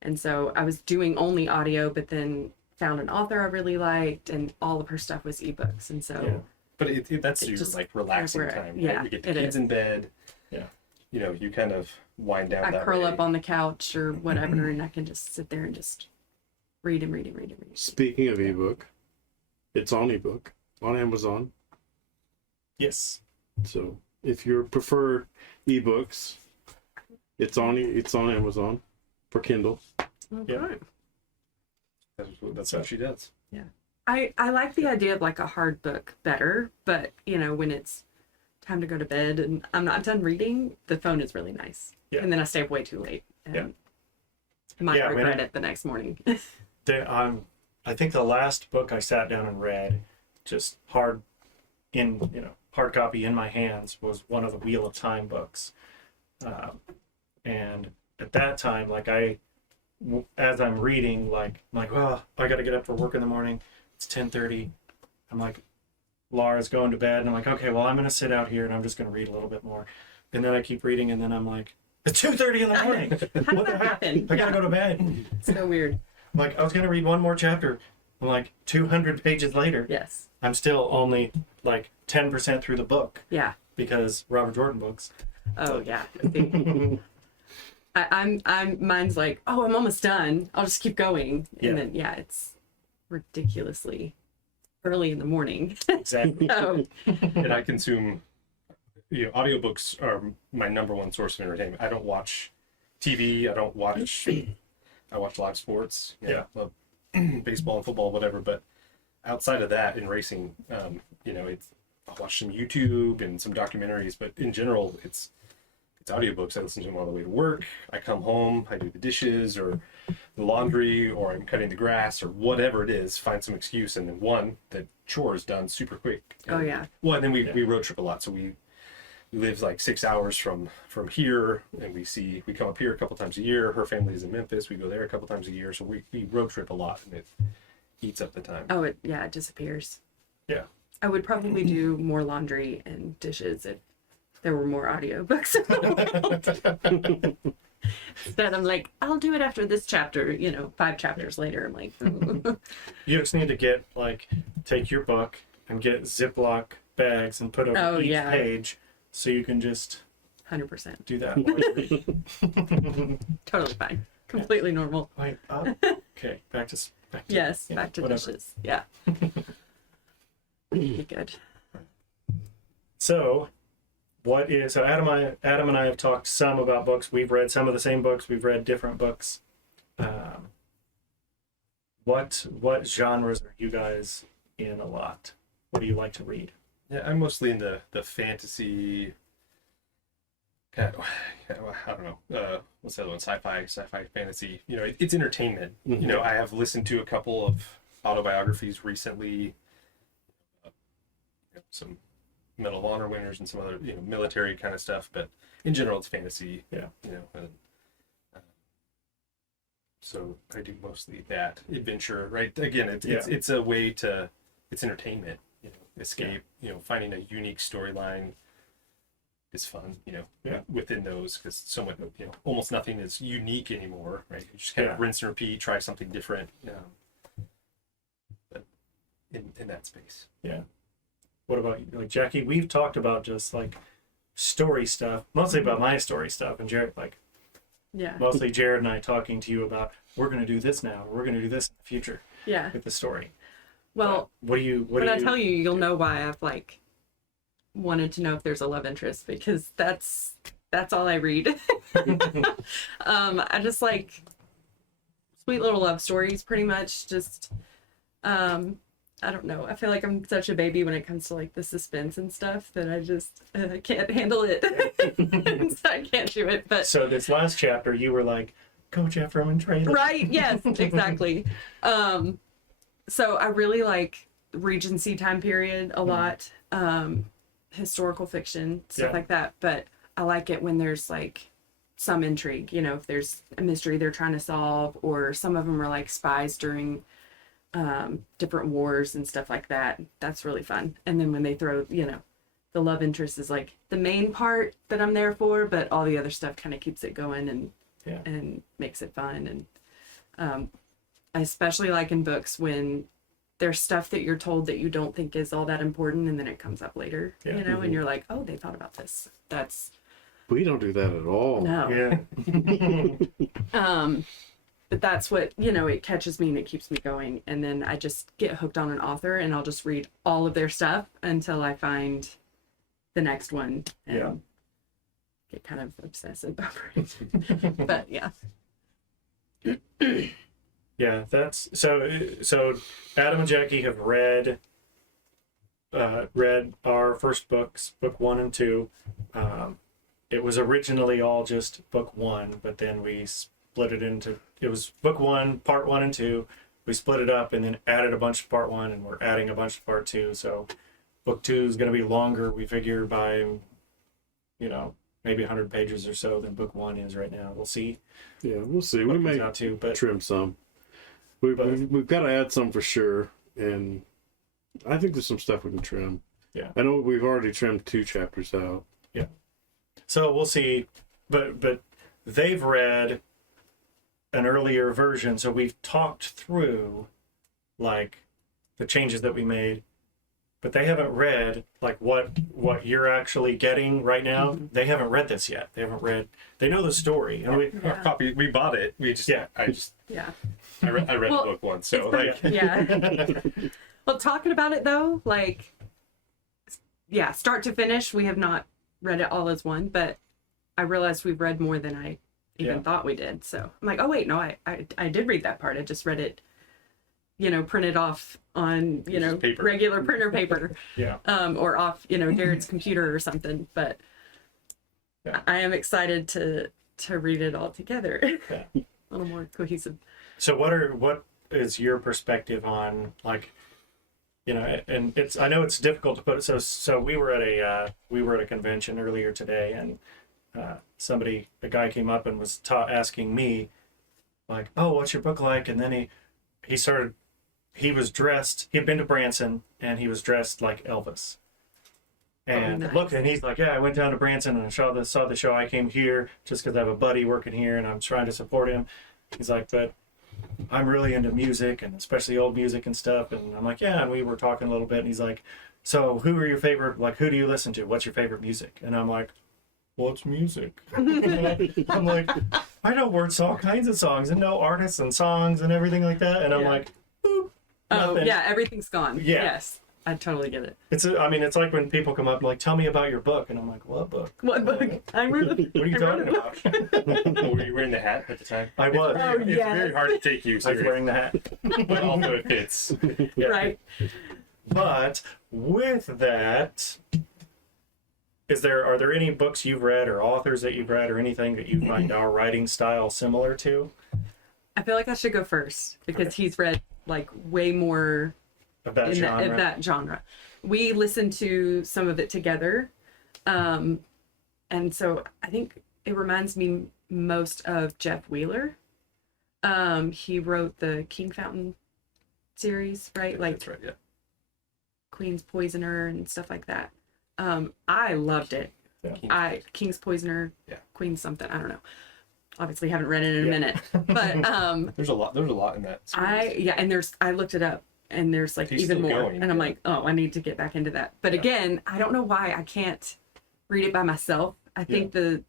And so I was doing only audio, but then found an author I really liked, and all of her stuff was ebooks. And so But that's It your just like relaxing where- time. yeah, Right? You get the it kids is. in bed. Yeah. You kind of wind down. I that curl way. up on the couch or whatever, and I can just sit there and just read and read and read and read. Speaking of ebook, it's on ebook on Amazon. yes. So if you prefer ebooks, it's on Amazon for Kindle. Okay. Yeah. That's what she does. I like the idea of like a hard book better, but when it's time to go to bed and I'm not done reading, the phone is really nice. Yeah. And then I stay up way too late. And Yeah. might Yeah, when regret it the next morning. I think the last book I sat down and read, just hard copy in my hands, was one of the Wheel of Time books. And at that time, like as I'm reading, like I'm like, well, I got to get up for work in the morning. It's 10:30. I'm like, Laura's going to bed, and I'm like, okay, well, I'm gonna sit out here and I'm just gonna read a little bit more. And then I keep reading, and then I'm like, it's 2:30 in the morning. How did What the that heck? happen? I gotta go to bed. So weird. I'm like, I was gonna read one more chapter. I'm like 200 pages later. Yes. I'm still only like 10% through the book Yeah. because Robert Jordan books. Oh yeah. I'm mine's like, oh, I'm almost done. I'll just keep going. And then it's ridiculously early in the morning. Exactly. So And I consume, audiobooks are my number one source of entertainment. I don't watch TV. I watch live sports. Love baseball and football, whatever. But outside of that, in racing, I watch some YouTube and some documentaries. But in general, it's audiobooks. I listen to them on the way to work. I come home, I do the dishes or the laundry, or I'm cutting the grass or whatever it is. Find some excuse, and then the chore is done super quick. Oh yeah. Well, and then we road trip a lot, so we live like 6 hours from here, and we come up here a couple times a year. Her family is in Memphis. We go there a couple times a year, so we road trip a lot, and it eats up the time. Oh it disappears. Yeah. I would probably do more laundry and dishes if there were more audiobooks. Instead, I'm like, I'll do it after this chapter. 5 chapters later, I'm like, You just need to take your book and get Ziploc bags and put over each page so you can just 100%. do that. Totally fine. Completely normal. Wait, okay, back to Yes, back to whatever. dishes. Yeah. Be good. So Adam and I have talked some about books. We've read some of the same books. We've read different books. What genres are you guys in a lot? What do you like to read? Yeah, I'm mostly in the fantasy. I don't know. What's the other one? Sci-fi fantasy. It's entertainment. Mm-hmm. I have listened to a couple of autobiographies recently. Some Medal of Honor winners and some other military kind of stuff, but in general it's fantasy. Yeah. So I do mostly that adventure, right? Again, it's a way to, it's entertainment. Escape. Finding a unique storyline is fun. Within those, because so much, almost nothing is unique anymore, right? You just kind of rinse and repeat, try something different. But in that space. Yeah. What about you? Like Jackie, we've talked about just like story stuff, mostly about my story stuff, and Jared, mostly Jared and I talking to you about we're going to do this now, we're going to do this in the future with the story. Well, when I tell you, you'll know why I've wanted to know if there's a love interest, because that's all I read. I just like sweet little love stories, pretty much. Just I don't know. I feel like I'm such a baby when it comes to the suspense and stuff that I just can't handle it. So I can't do it. But so this last chapter, you were like, "Coach Ephraim and Trey." Right? Yes, exactly. So I really like Regency time period a lot, historical fiction, stuff like that. But I like it when there's some intrigue. If there's a mystery they're trying to solve, or some of them are spies during different wars and stuff like that. That's really fun. And then when they throw, the love interest is the main part that I'm there for, but all the other stuff kind of keeps it going and makes it fun. And I especially like in books when there's stuff that you're told that you don't think is all that important, and then it comes up later, and you're like, oh, they thought about this. We don't do that at all. No. Yeah. But that's what, it catches me and it keeps me going. And then I just get hooked on an author and I'll just read all of their stuff until I find the next one and get kind of obsessive over it. But yeah. Yeah, that's so Adam and Jackie have read our first books, book 1 and 2. It was originally all just book 1, but then we split it into, it was book 1, part 1 and 2. We split it up and then added a bunch of part 1, and we're adding a bunch of part 2. So book 2 is going to be longer, we figure, by, maybe 100 pages or so than book 1 is right now. We'll see. Yeah, we'll see. We what may comes out to, but trim some. We've got to add some for sure, and I think there's some stuff we can trim. Yeah. I know we've already trimmed 2 chapters out. yeah. So we'll see, but they've read an earlier version, so we've talked through like the changes that we made, but they haven't read like what you're actually getting right now. Mm-hmm. They haven't read this yet. They haven't read. They know the story. And we, Our copy, we bought it. We just, Yeah. Yeah. I read Well, the book once, so it's like, Yeah. Well, talking about it though, like, yeah, start to finish, we have not read it all as one, but I realized we've read more than I even Yeah. thought we did. So I'm like, oh wait, no, I did read that part. I just read it, printed off on, Just paper. regular printer paper, yeah. or off, Jared's computer or something. But Yeah. I am excited to read it all together. Yeah. A little more cohesive. So what is your perspective on like, and it's, I know it's difficult to put it. So we were at a convention earlier today, and a guy came up and was asking me like, oh, what's your book like? And then he was dressed, he'd been to Branson and he was dressed like Elvis. And nice. look, and he's like, yeah, I went down to Branson and I saw the show. I came here just because I have a buddy working here and I'm trying to support him. He's like, but I'm really into music and especially old music and stuff. And I'm like, yeah. And we were talking a little bit and he's like, so who are your favorite, like, who do you listen to? What's your favorite music? And I'm like, what's music? I'm like, I know words to all kinds of songs and know artists and songs and everything like that. And I'm Yeah. like, boop. Oh Nothing. yeah, everything's gone. Yeah. Yes, I totally get it. It's like when people come up like, tell me about your book. And I'm like, what book? What book? I wrote a, What are you I wrote talking a book. about? were you wearing the hat at the time? I was. Oh, It's yes. very hard to take you I was seriously, wearing the hat. but also it fits. Yeah. Right. But with that, are there any books you've read or authors that you've read or anything that you find our writing style similar to? I feel like I should go first because he's read like way more Of that genre? of that genre. We listened to some of it together. And so I think it reminds me most of Jeff Wheeler. He wrote the King Fountain series, right? Like That's right, yeah. Queen's Poisoner and stuff like that. I loved it. Yeah. King's Poisoner, Yeah. Queen's something, I don't know. Obviously haven't read it in a Yeah. minute. But There's a lot in that series. and I looked it up and there's like He's even still more. going, And I'm yeah. like, oh, I need to get back into that. But again, I don't know why I can't read it by myself. I think the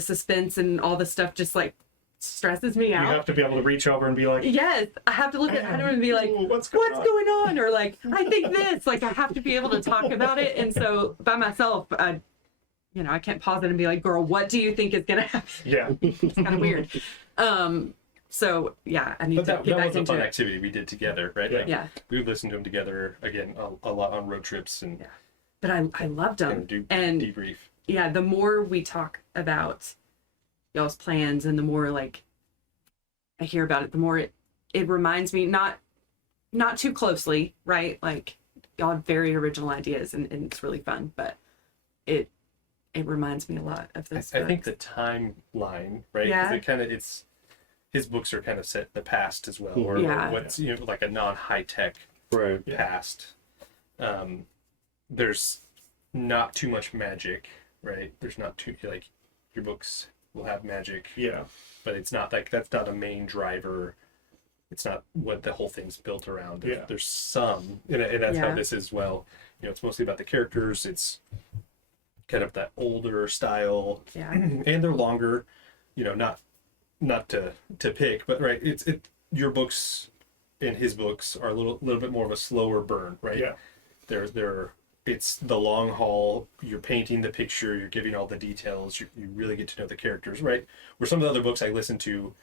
suspense and all the stuff just like stresses me You out. have to be able to reach over and be like, Yes, I have to look at Adam and be like, "Ooh, what's what's on?" going on? Or like, I think this. Like, I have to be able to talk about it. And so by myself, I can't pause it and be like, girl, what do you think is gonna happen? Yeah. It's kind of weird. So yeah, I need But to that get back was a into fun it. activity we did together, right? Yeah. Like, Yeah, we would listen to them together again a lot on road trips and Yeah. but I loved them. kind of do And debrief. yeah, the more we talk about y'all's plans and the more like I hear about it, the more it reminds me not too closely, right? Like y'all have very original ideas and it's really fun, but it reminds me a lot of this. I think the timeline, right? 'Cause Yeah. his books are kind of set in the past as well, or Yeah. what's like a non-high tech Right. Yeah. past. There's not too much magic, right? There's not too like your books will have magic, Yeah. but it's not like that's not a main driver. It's not what the whole thing's built around. There's some, and that's how Yeah. this is. Well, it's mostly about the characters. It's kind of that older style, Yeah. and they're longer. Not to pick, but right, it's your books and his books are a little bit more of a slower burn, right? Yeah. It's the long haul. You're painting the picture. You're giving all the details. You really get to know the characters, right? Where some of the other books I listen to,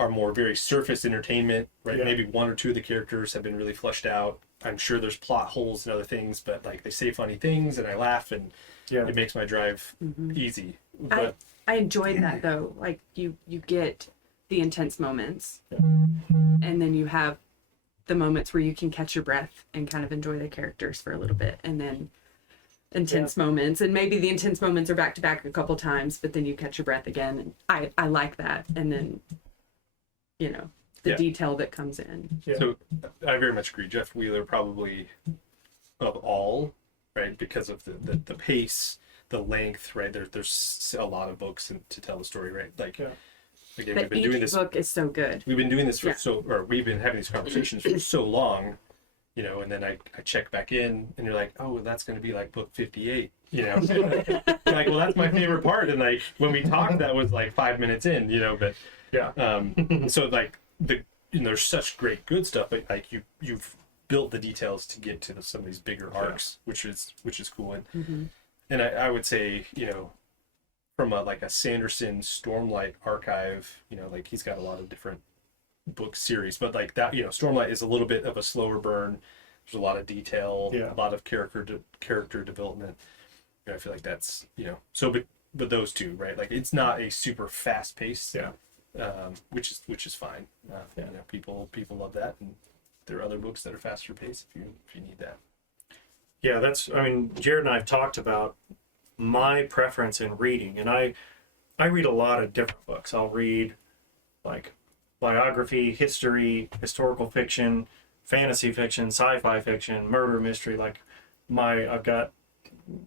are more very surface entertainment, right? Yeah. Maybe one or two of the characters have been really fleshed out. I'm sure there's plot holes and other things, but like they say funny things and I laugh and Yeah. it makes my drive easy. I, But I enjoyed that though. Like you get the intense moments, and then you have the moments where you can catch your breath and kind of enjoy the characters for a little bit, and then intense moments, and maybe the intense moments are back to back a couple times, but then you catch your breath again. And I like that, and then the detail that comes in. Yeah. So I very much agree. Jeff Wheeler probably of all, right? Because of the pace, the length, right? There's a lot of books to tell the story, right? Like again, But we've been each doing this. book is so good. We've been doing this for we've been having these conversations for so long, and then I check back in and you're like, oh, well, that's going to be like book 58, like, well, that's my favorite part. And like, when we talked, that was like 5 minutes in, but so like there's such great good stuff, but like you've built the details to get to some of these bigger arcs, which is cool. And I would say, from a Sanderson Stormlight archive, like he's got a lot of different book series, but like that, Stormlight is a little bit of a slower burn. There's a lot of detail, a lot of character development. I feel like that's, but those two, right? Like it's not a super fast pace, which is fine. People love that, and there are other books that are faster paced if you need that. Yeah, Jared and I have talked about my preference in reading, and I read a lot of different books. I'll read like biography, history, historical fiction, fantasy fiction, sci-fi fiction, murder mystery. I've got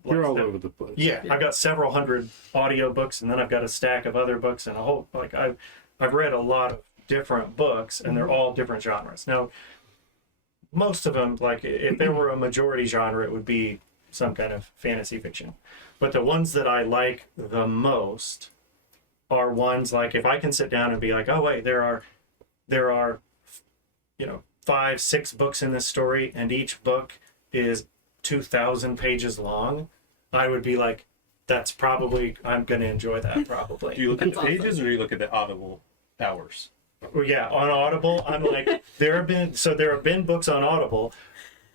You're all over the place. Yeah, I've got several hundred audiobooks, and then I've got a stack of other books, and a whole I've read a lot of different books, and they're all different genres. Now, most of them, like if there were a majority genre, it would be some kind of fantasy fiction. But the ones that I like the most are ones like, if I can sit down and be like, oh wait, there are 5-6 books in this story, and each book is 2,000 pages long, I would be like, I'm going to enjoy that probably. Do you look at the pages or do you look at the Audible hours? Well, yeah, on Audible, I'm like, there have been books on Audible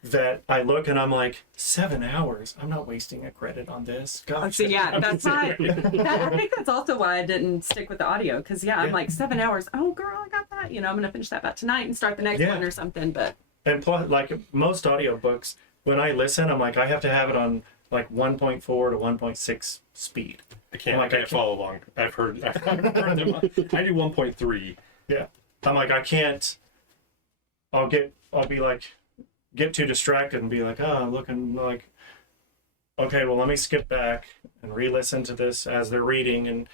that I look and I'm like, 7 hours? I'm not wasting a credit on this. Gosh. So that's why. I think that's also why I didn't stick with the audio, because I'm like 7 hours. Oh, girl, I got that. I'm gonna finish that about tonight and start the next one or something. But plus, like most audiobooks, when I listen, I'm like, I have to have it on like 1.4 to 1.6 speed. I can't follow along. I've heard them. I do 1.3. Yeah. I'm like, I can't. I'll be like, get too distracted and be like, I'm looking like, okay, well, let me skip back and re-listen to this as they're reading. And,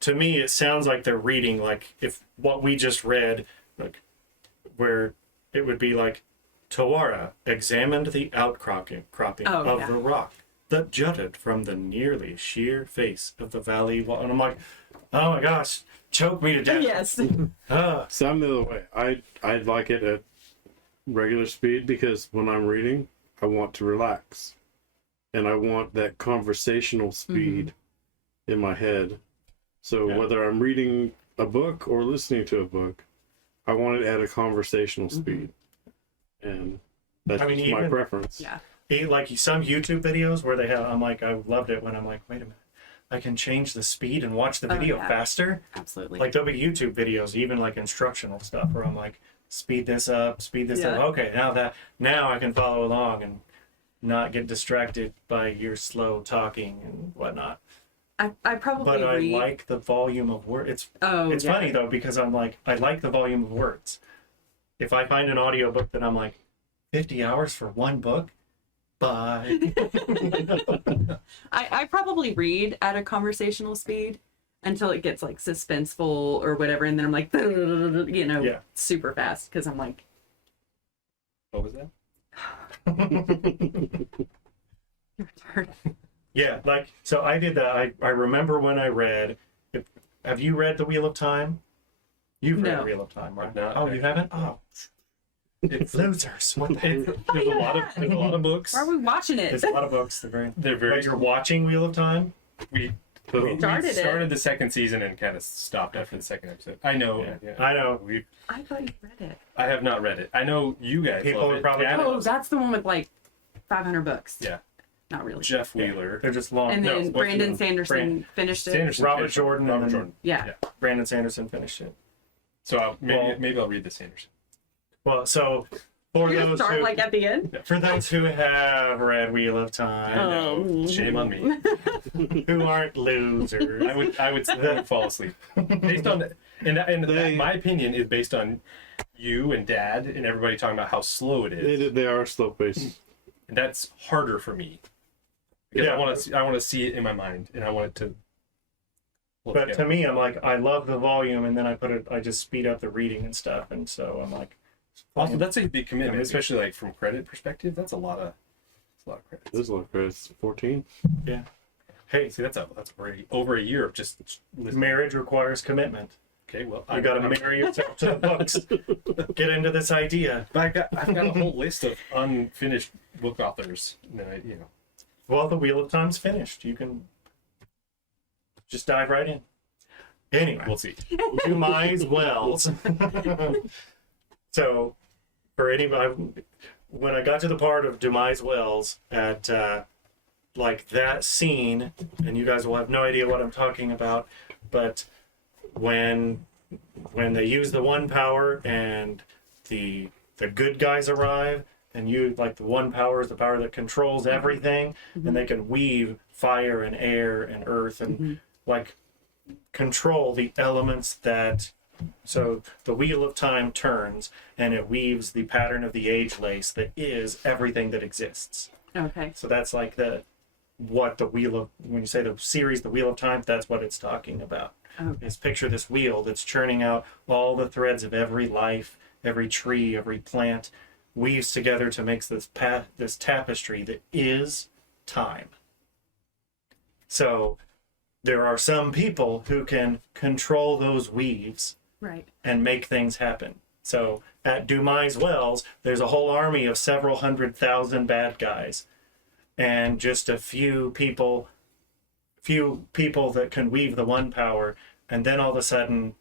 to me, it sounds like they're reading, like if what we just read, like where it would be like, Tawara examined the outcropping of the rock that jutted from the nearly sheer face of the valley wall. And I'm like, oh my gosh, choke me to death. yes, So I'm the other way. I'd like it at regular speed, because when I'm reading, I want to relax. And I want that conversational speed in my head. So whether I'm reading a book or listening to a book, I want it at a conversational speed. And that's just my preference. yeah. Like some YouTube videos where I'm like, I loved it when I'm like, wait a minute, I can change the speed and watch the video faster. Absolutely. Like there'll be YouTube videos, even like instructional stuff, where I'm like, speed this up. Okay, now I can follow along and not get distracted by your slow talking and whatnot. I probably But I read. like the volume of words. It's funny though, because I'm like, I like the volume of words. If I find an audiobook that I'm like, 50 hours for one book? Bye. I probably read at a conversational speed until it gets like suspenseful or whatever, and then I'm like, super fast, because I'm like, What was that? your turn. Yeah, like, so I did that. I remember when I read, have you read The Wheel of Time? You've read No. Wheel of Time, right? I've not, Oh, you actually. haven't? Oh, It's losers. What the heck? there's a lot of books. Why are we watching it? There's a lot of books. They're very. They're very. Wait, you're watching Wheel of Time? We We Started it. started the second season and kind of stopped after the second episode. I know. Yeah. I know. I thought you read it. I have not read it. I know you guys People love would it. probably- Dad- Oh, that's the one with like 500 books. Yeah. Not really. Jeff Wheeler. They're just long. And no, then what's Brandon the- Sanderson finished it. Sanderson. Robert finished it. Jordan and Robert then- Jordan. Yeah. Brandon Sanderson finished it. So Well- maybe I'll read the Sanderson. Well, so for You're gonna those start who like at the end. for those who have read Wheel of I Time, know. Oh. Shame on me. who aren't losers, I would fall asleep based on my opinion is based on you and Dad and everybody talking about how slow it is. They are slow paced. And that's harder for me because Yeah. I want to see it in my mind and I want it to. but to me, I'm like, I love the volume, and then I just speed up the reading and stuff, and so I'm like, Also, that's a big commitment, Yeah, especially like from credit perspective. That's a lot of credits. There's a lot of credits. 14. yeah. Hey, see, that's over a year of just listening. Marriage requires commitment. Okay, well, You got to marry yourself to the books. Get into this idea. I've got a whole list of unfinished book authors. That Well, the Wheel of Time's finished. You can just dive right in. Anyway, we'll see. Dumas Wells. So, for anybody, when I got to the part of Dumas Wells at like that scene, and you guys will have no idea what I'm talking about, but when they use the one power and the good guys arrive, and you like the one power is the power that controls everything, and they can weave fire and air and earth and like control the elements that. So the Wheel of Time turns and it weaves the pattern of the age lace that is everything that exists. Okay. So that's like when you say the series, the Wheel of Time, that's what it's talking about. Okay. Is picture this wheel that's churning out all the threads of every life, every tree, every plant, weaves together to make this tapestry that is time. So there are some people who can control those weaves Right. and make things happen. So at Dumas Wells, there's a whole army of several 100,000 bad guys, and just a few people that can weave the one power, and then all of a sudden,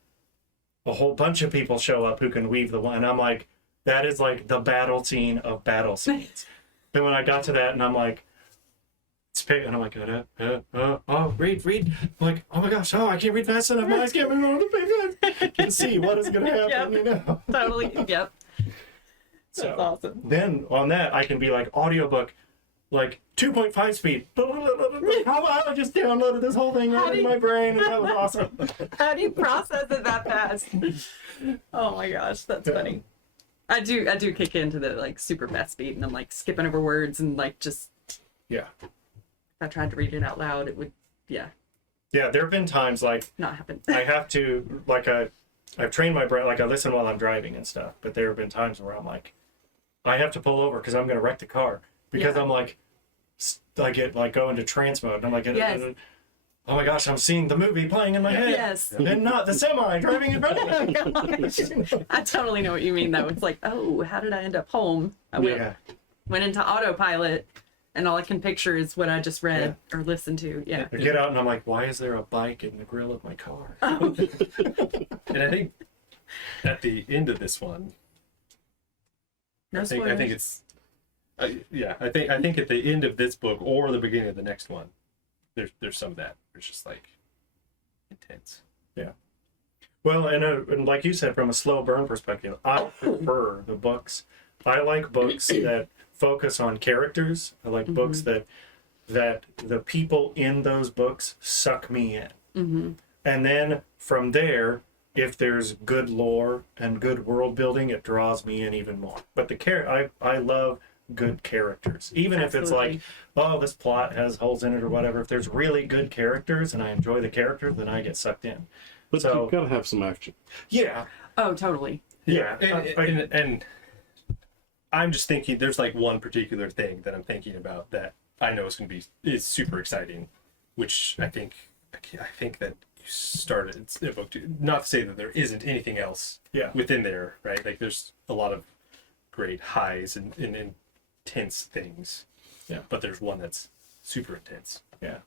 a whole bunch of people show up who can weave the one. And I'm like, that is like the battle scene of battle scenes. And when I got to that, and I'm like, and I'm like, read. I'm like, oh my gosh, I can't read fast enough. My eyes can't move over the page. I can see what is going to happen, Yep. Totally. Yep. So That's awesome. then on that, I can be like audiobook, like 2.5 speed. How about I just downloaded this whole thing right in my brain, and that was awesome. How do you process it that fast? Oh my gosh, that's funny. I do kick into the like super fast speed, and I'm like skipping over words and like just. Yeah. If I tried to read it out loud, it would, Yeah, there have been times like not happen. I have to, like I've trained my brain, like I listen while I'm driving and stuff, but there have been times where I'm like, I have to pull over because I'm going to wreck the car. Because Yeah. I'm like, I get like go into trance mode, and I'm like, Yes. oh my gosh, I'm seeing the movie playing in my head. Yes. And not the semi driving in front of me. I totally know what you mean, though. It's like, oh, how did I end up home? I Yeah. went into autopilot, and all I can picture is what I just read or listened to. Yeah. I get out and I'm like, why is there a bike in the grill of my car? And I think at the end of this one, No I think spoilers. it's I think at the end of this book or the beginning of the next one, there's some of that. It's just like intense. Well, and like you said, from a slow burn perspective, I prefer the books. I like books that focus on characters. I like books that the people in those books suck me in. Mm-hmm. And then from there, if there's good lore and good world building, it draws me in even more. But I love good characters. Even if it's like, oh, this plot has holes in it or whatever. If there's really good characters and I enjoy the characters, then I get sucked in. But So- you've got to have some action. Yeah. Oh, totally. Yeah. And I'm just thinking there's like one particular thing that I'm thinking about that I know is super exciting, which I think that you started a book to, not to say that there isn't anything else within there, right? Like there's a lot of great highs and intense things. Yeah. But there's one that's super intense. Yeah.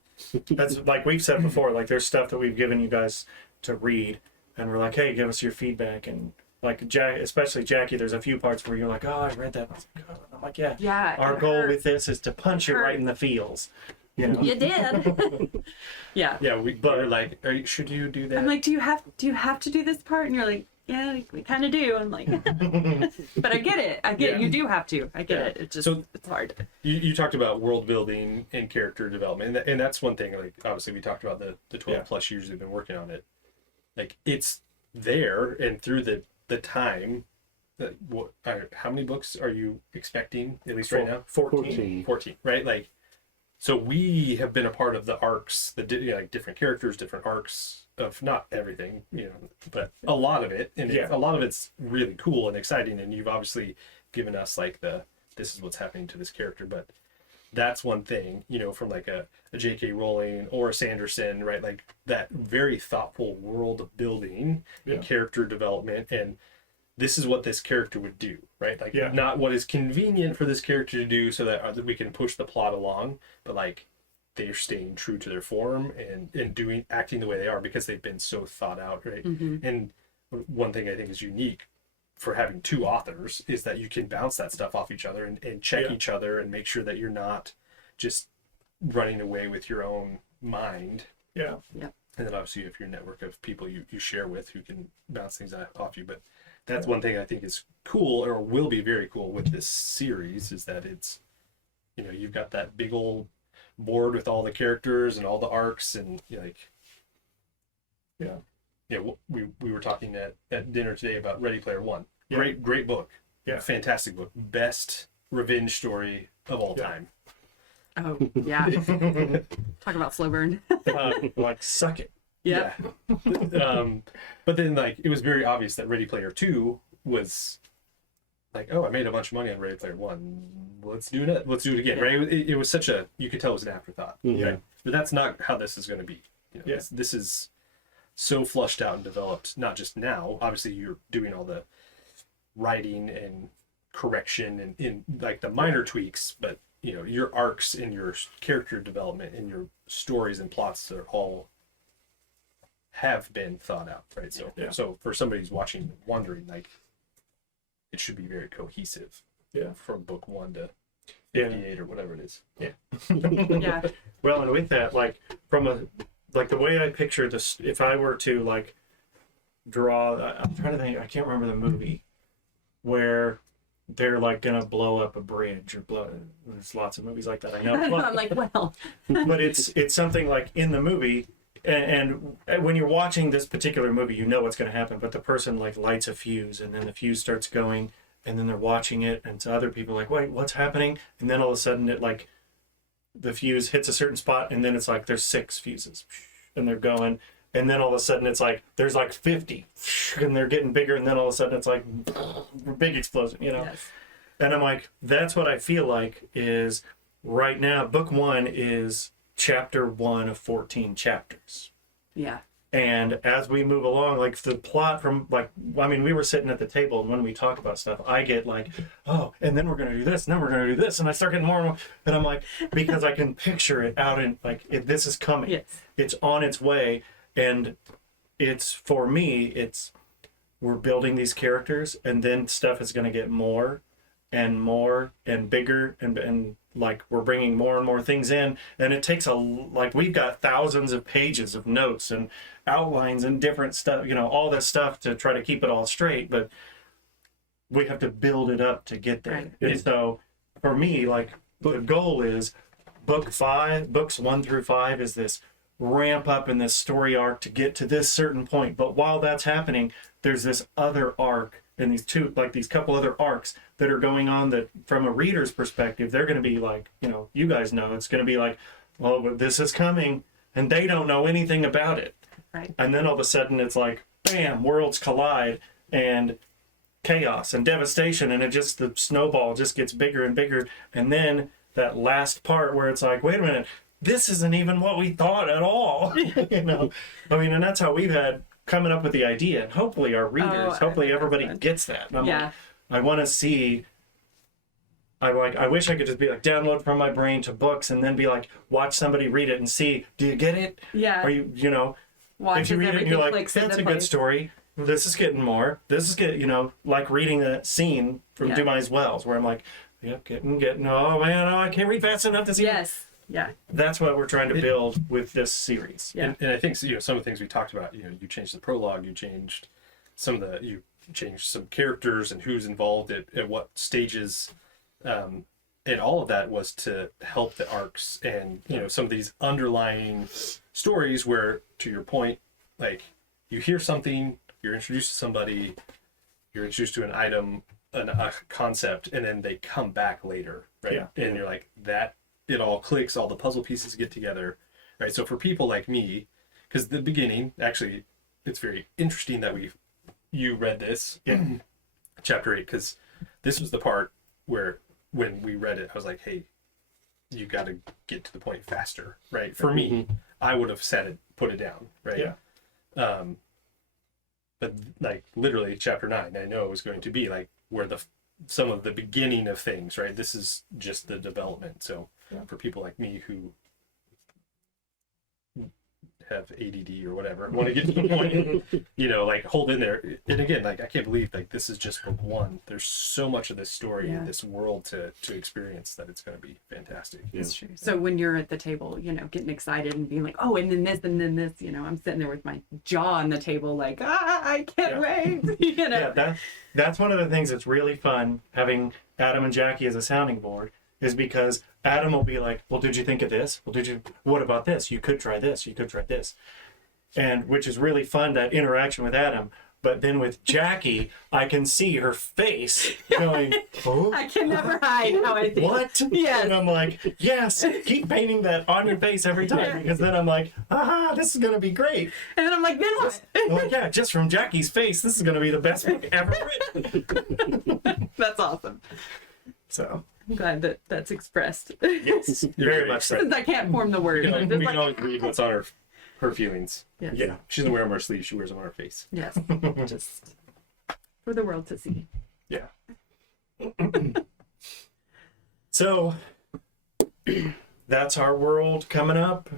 That's like we've said before, like there's stuff that we've given you guys to read and we're like, hey, give us your feedback. And like Jack, especially Jackie, there's a few parts where you're like, oh, I read that. I was like, oh. I'm like, yeah. Yeah. Our it goal hurt. with this is to punch it right in the feels. You know? You did. Yeah. Yeah, we're like, should you do that? I'm like, do you have to do this part? And you're like, yeah, we kind of do. I'm like, but I get it. I get it. You do have to. I get it. It just it's hard. You talked about world building and character development, and that's one thing. Like obviously, we talked about the 12 plus years we've been working on it. Like it's there, and through the time. How many books are you expecting at least right now? 14. 14, right? Like, so we have been a part of the arcs, like different characters, different arcs of not everything, but a lot of it, and a lot of it's really cool and exciting. And you've obviously given us like this is what's happening to this character, but that's one thing, from like a J.K. Rowling or a Sanderson, right? Like that very thoughtful world building and character development, and this is what this character would do, right? Like not what is convenient for this character to do so that we can push the plot along, but like they're staying true to their form and acting the way they are because they've been so thought out, right? Mm-hmm. And one thing I think is unique for having two authors is that you can bounce that stuff off each other and check each other and make sure that you're not just running away with your own mind. Yeah. Yeah. And then obviously you have your network of people you share with who can bounce things off you. But that's one thing I think is cool, or will be very cool with this series, is that it's, you've got that big old board with all the characters and all the arcs, and we were talking at dinner today about Ready Player One. Great book. Yeah. Fantastic book. Best revenge story of all time. Oh yeah. Talk about slow burn. Like suck it. Yeah. But then like it was very obvious that Ready Player Two was like, oh, I made a bunch of money on Ready Player One. Let's do it. Let's do it again. Right? It was such you could tell it was an afterthought. Yeah. Right? But that's not how this is going to be. This is so flushed out and developed. Not just now. Obviously, you're doing all the writing and correction and in like the minor tweaks, but your arcs and your character development and your stories and plots are all have been thought out, right? So for somebody who's watching and wondering, like, it should be very cohesive. Yeah. From book 1 to 58 or whatever it is. Yeah. Yeah. Well, and with that, like the way I picture this, if I were to like draw, I'm trying to think, I can't remember the movie where they're like gonna blow up a bridge or there's lots of movies like that, I know. I'm like, well. But it's something like in the movie, and when you're watching this particular movie, you know what's going to happen, but the person like lights a fuse and then the fuse starts going and then they're watching it and to other people like, wait, what's happening? And then all of a sudden it like the fuse hits a certain spot and then it's like there's 6 fuses and they're going, and then all of a sudden it's like there's like 50 and they're getting bigger, and then all of a sudden it's like big explosion, Yes. And I'm like, that's what I feel like is right now. Book 1 is chapter 1 of 14 chapters. Yeah. And as we move along, like the plot from we were sitting at the table, and when we talk about stuff, I get like, oh, and then we're going to do this, and then we're going to do this. And I start getting more and more, and I'm like, because I can picture it out in this is coming. Yes. It's on its way. And it's, for me, we're building these characters, and then stuff is going to get more and bigger, and like we're bringing more and more things in, and it takes we've got thousands of pages of notes and outlines and different stuff, all this stuff to try to keep it all straight, but we have to build it up to get there. Right. And so for me, like the goal is books 1 through 5 is this ramp up in this story arc to get to this certain point, but while that's happening, there's this other arc and these couple other arcs that are going on that from a reader's perspective, they're going to be like, you guys know, it's going to be like, well, but this is coming, and they don't know anything about it. Right. And then all of a sudden it's like, bam, worlds collide and chaos and devastation, and the snowball just gets bigger and bigger. And then that last part where it's like, wait a minute, this isn't even what we thought at all. And that's how we've had coming up with the idea, and hopefully our readers, hopefully everybody gets that. And I'm like, I want to see I wish I could just be like download from my brain to books and then be like watch somebody read it and see, do you get it? Yeah. Or you know, Watch if you as read it and everything you're like, clicks that's into a good place. story. This is getting more. This is get, you know, like reading a scene from Yeah. Dumais Wells where I'm like, yep, getting. Oh man, oh, I can't read fast enough to see. Yes. Yeah. That's what we're trying to build with this series. Yeah. And I think some of the things we talked about, you changed the prologue, you changed you changed some characters and who's involved at what stages, and all of that was to help the arcs and some of these underlying stories where, to your point, like you hear something, you're introduced to somebody, you're introduced to an item, a concept, and then they come back later, right? Yeah. And you're like that. It all clicks, all the puzzle pieces get together, right? So for people like me, because the beginning, actually, it's very interesting that you read this, chapter 8, because this was the part where when we read it, I was like, hey, you got to get to the point faster, right? For me, I would have put it down, right? Yeah. But like literally chapter 9, I know it was going to be like where some of the beginning of things, right? This is just the development. So for people like me who have ADD or whatever, want to get to the point, like hold in there. And again, like I can't believe like this is just book 1. There's so much of this story and this world to experience that it's going to be fantastic. That's true. So when you're at the table, getting excited and being like, oh, and then this, I'm sitting there with my jaw on the table, like, I can't wait. Yeah, that's one of the things that's really fun having Adam and Jackie as a sounding board, is because Adam will be like, well, did you think of this? Well, what about this? You could try this. You could try this. And which is really fun, that interaction with Adam. But then with Jackie, I can see her face going, oh, I can never hide how I feel. what? Yes. And I'm like, yes, keep painting that on your face every time. Because then I'm like, this is going to be great. And then I'm like, then what? I'm like, yeah, just from Jackie's face, this is going to be the best book ever written. That's awesome. So, I'm glad that that's expressed. yes, very much so. Since I can't form the word. We I'm can, just we like, can always read what's on her feelings. yes. Yeah. She doesn't wear them on her sleeve, she wears them on her face. Yes. Just for the world to see. Yeah. So, that's our world coming up.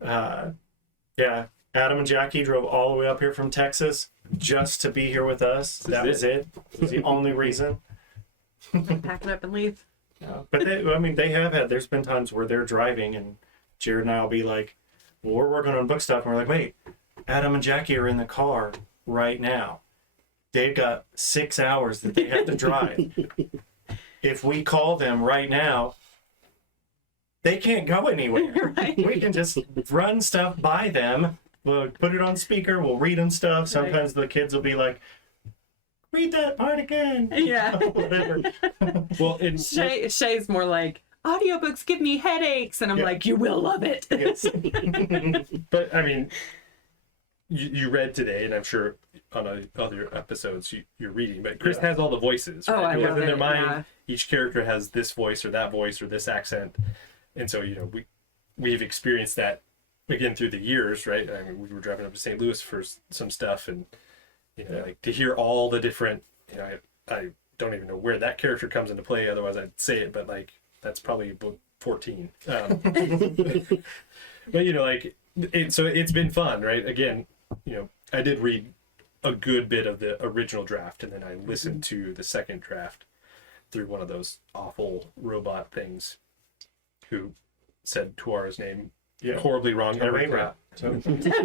Yeah, Adam and Jackie drove all the way up here from Texas just to be here with us. That was it. It was the only reason. Pack it up and leave. But they have had, there's been times where they're driving and Jared and I will be like, well, we're working on book stuff. And we're like, wait, Adam and Jackie are in the car right now. They've got 6 hours that they have to drive. If we call them right now, they can't go anywhere. Right. We can just run stuff by them. We'll put it on speaker. We'll read them stuff. Sometimes the kids will be like, read that part again. Yeah. Whatever. Well, Shay's more like, audiobooks give me headaches. And I'm like, you will love it. Yes. but I mean, you read today, and I'm sure on other episodes you're reading, but Chris has all the voices. Oh, I Because love in their it, mind, yeah. each character has this voice or this accent. And so, we've experienced that again through the years, right? I mean, we were driving up to St. Louis for some stuff, and like to hear all the different, I don't even know where that character comes into play. Otherwise, I'd say it, but like that's probably book 14. But so it's been fun, right? Again, I did read a good bit of the original draft, and then I listened to the second draft through one of those awful robot things who said Tuara's name horribly wrong every time.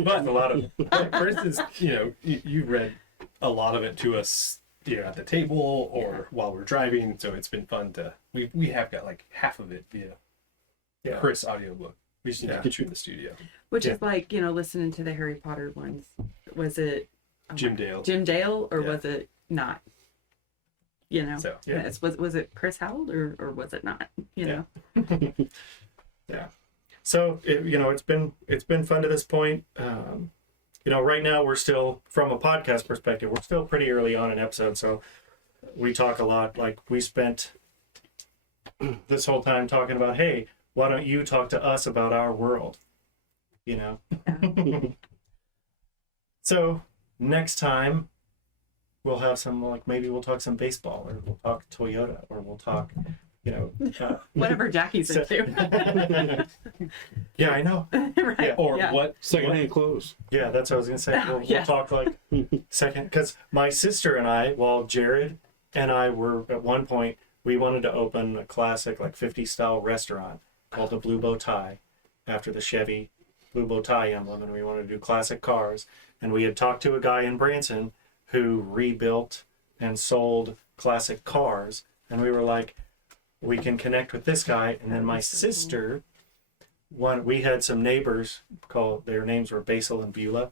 But a lot of, for instance, you read a lot of it to us, at the table or while we're driving. So it's been fun to, we have got like half of it via Chris audiobook. We just need to get you in the studio. Which is like, listening to the Harry Potter ones. Was it Jim Dale. Jim Dale, or was it not? So, Yes. Was it Chris Howell, or was it not? Yeah. So it's been fun to this point. Right now we're still, from a podcast perspective, we're still pretty early on in episode, so we talk a lot. Like we spent this whole time talking about, hey, why don't you talk to us about our world? So next time we'll have some, like, maybe we'll talk some baseball, or we'll talk Toyota, or we'll talk, you know, Whatever Jackie's into. yeah, I know. Right. Yeah, Or Yeah. what? Secondhand clothes. Yeah, that's what I was gonna say. We'll Yes. talk like second, because my sister and I, while Jared and I were at one point, we wanted to open a classic like 50s style restaurant called the Blue Bow Tie, after the Chevy Blue Bow Tie emblem, and we wanted to do classic cars. And we had talked to a guy in Branson who rebuilt and sold classic cars, and we were like, we can connect with this guy. And then my sister, we had some neighbors called, their names were Basil and Beulah,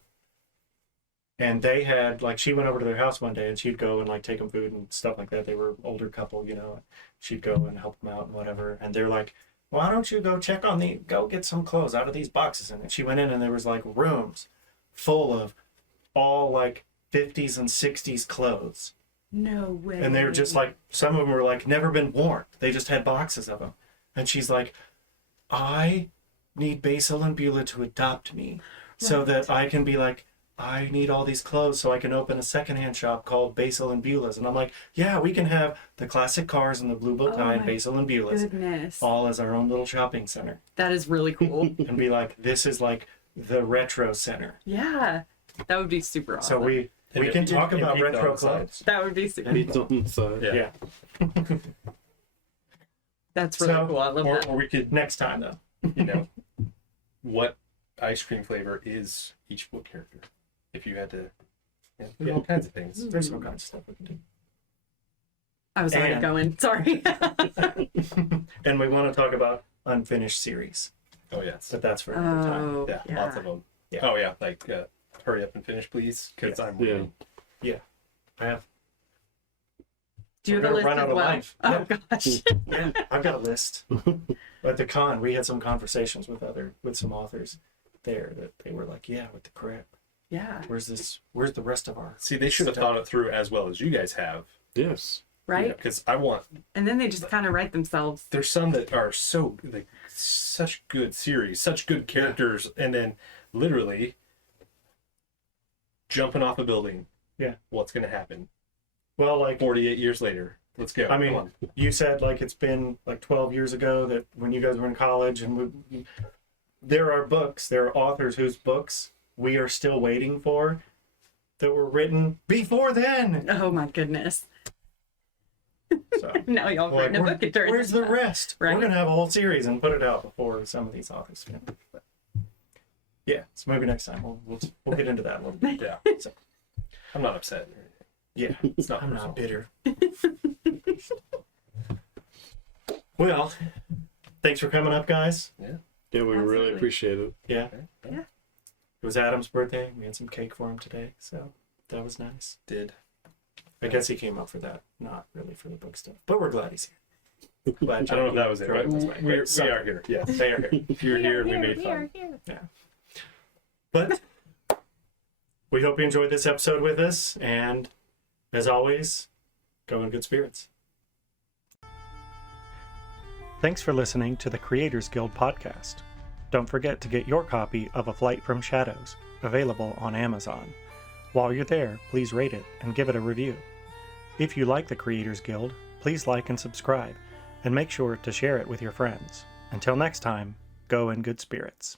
and they had, like, she went over to their house one day and she'd go and like take them food and stuff like that. They were older couple, you know, she'd go and help them out and whatever. And they're like, why don't you go check on go get some clothes out of these boxes? And she went in and there was like rooms full of all like 50s and 60s clothes. No way. And they were just like, some of them were like never been worn. They just had boxes of them. And she's like, I need Basil and Beulah to adopt me so that I can be like, I need all these clothes so I can open a secondhand shop called Basil and Beulah's. And I'm like, yeah, we can have the classic cars and the Blue Bow Tie and my Basil and Beulah's Goodness. all as our own little shopping center. That is really cool. And be like, this is like the retro center. Yeah. That would be super awesome. So we can talk about retro clothes. That would be super Pizza cool. on the side. Yeah. That's really So- cool. I love that. Or we could, Next time though. you know, what ice cream flavor is each book character? If you had to, there's all kinds of things. There's all kinds of stuff we can do. I was already And- going. Sorry. And we want to talk about unfinished series, Oh yes, but that's for another time. Oh, yeah, lots of them. Yeah. Oh yeah, like hurry up and finish, please, because Yeah. I'm Yeah. waiting. I have. Do you We're have a gonna list run as out of well? life. Oh gosh. Yeah, I've got a list. At the con, we had some conversations with some authors there that they were like, yeah, with the crap. Yeah. Where's the rest of our See, they should have stuff? thought it through as well as you guys have, Yes. Right. Because I want. And then they just kind of write themselves. There's some that are so like such good series, such good characters, and then literally jumping off a building. Yeah. What's gonna happen? Well, like 48 years later. Let's go. I mean, Come on. you said like it's been like 12 years ago that when you guys were in college, and there are authors whose books we are still waiting for that were written before then. Oh my goodness. So Now y'all like, written a book. It turns where's the out. rest? Right. We're gonna have a whole series and put it out before some of these authors finish. But yeah, so maybe next time we'll get into that a little bit. Yeah. So, I'm not upset. yeah, It's not I'm personal. not bitter. Well, thanks for coming up, guys. Yeah, we really Absolutely. appreciate it. Yeah. Yeah. It was Adam's birthday. We had some cake for him today, so that was nice. Did. I guess he came up for that, not really for the book stuff. But we're glad he's here. Glad I don't know if that was it. Right, But that's right. we So, are here. Yes. They are here. If you're here, we made fun. But we hope you enjoyed this episode with us, and as always, go in good spirits. Thanks for listening to the Creators Guild podcast. Don't forget to get your copy of A Flight from Shadows, available on Amazon. While you're there, please rate it and give it a review. If you like the Creators Guild, please like and subscribe, and make sure to share it with your friends. Until next time, go in good spirits.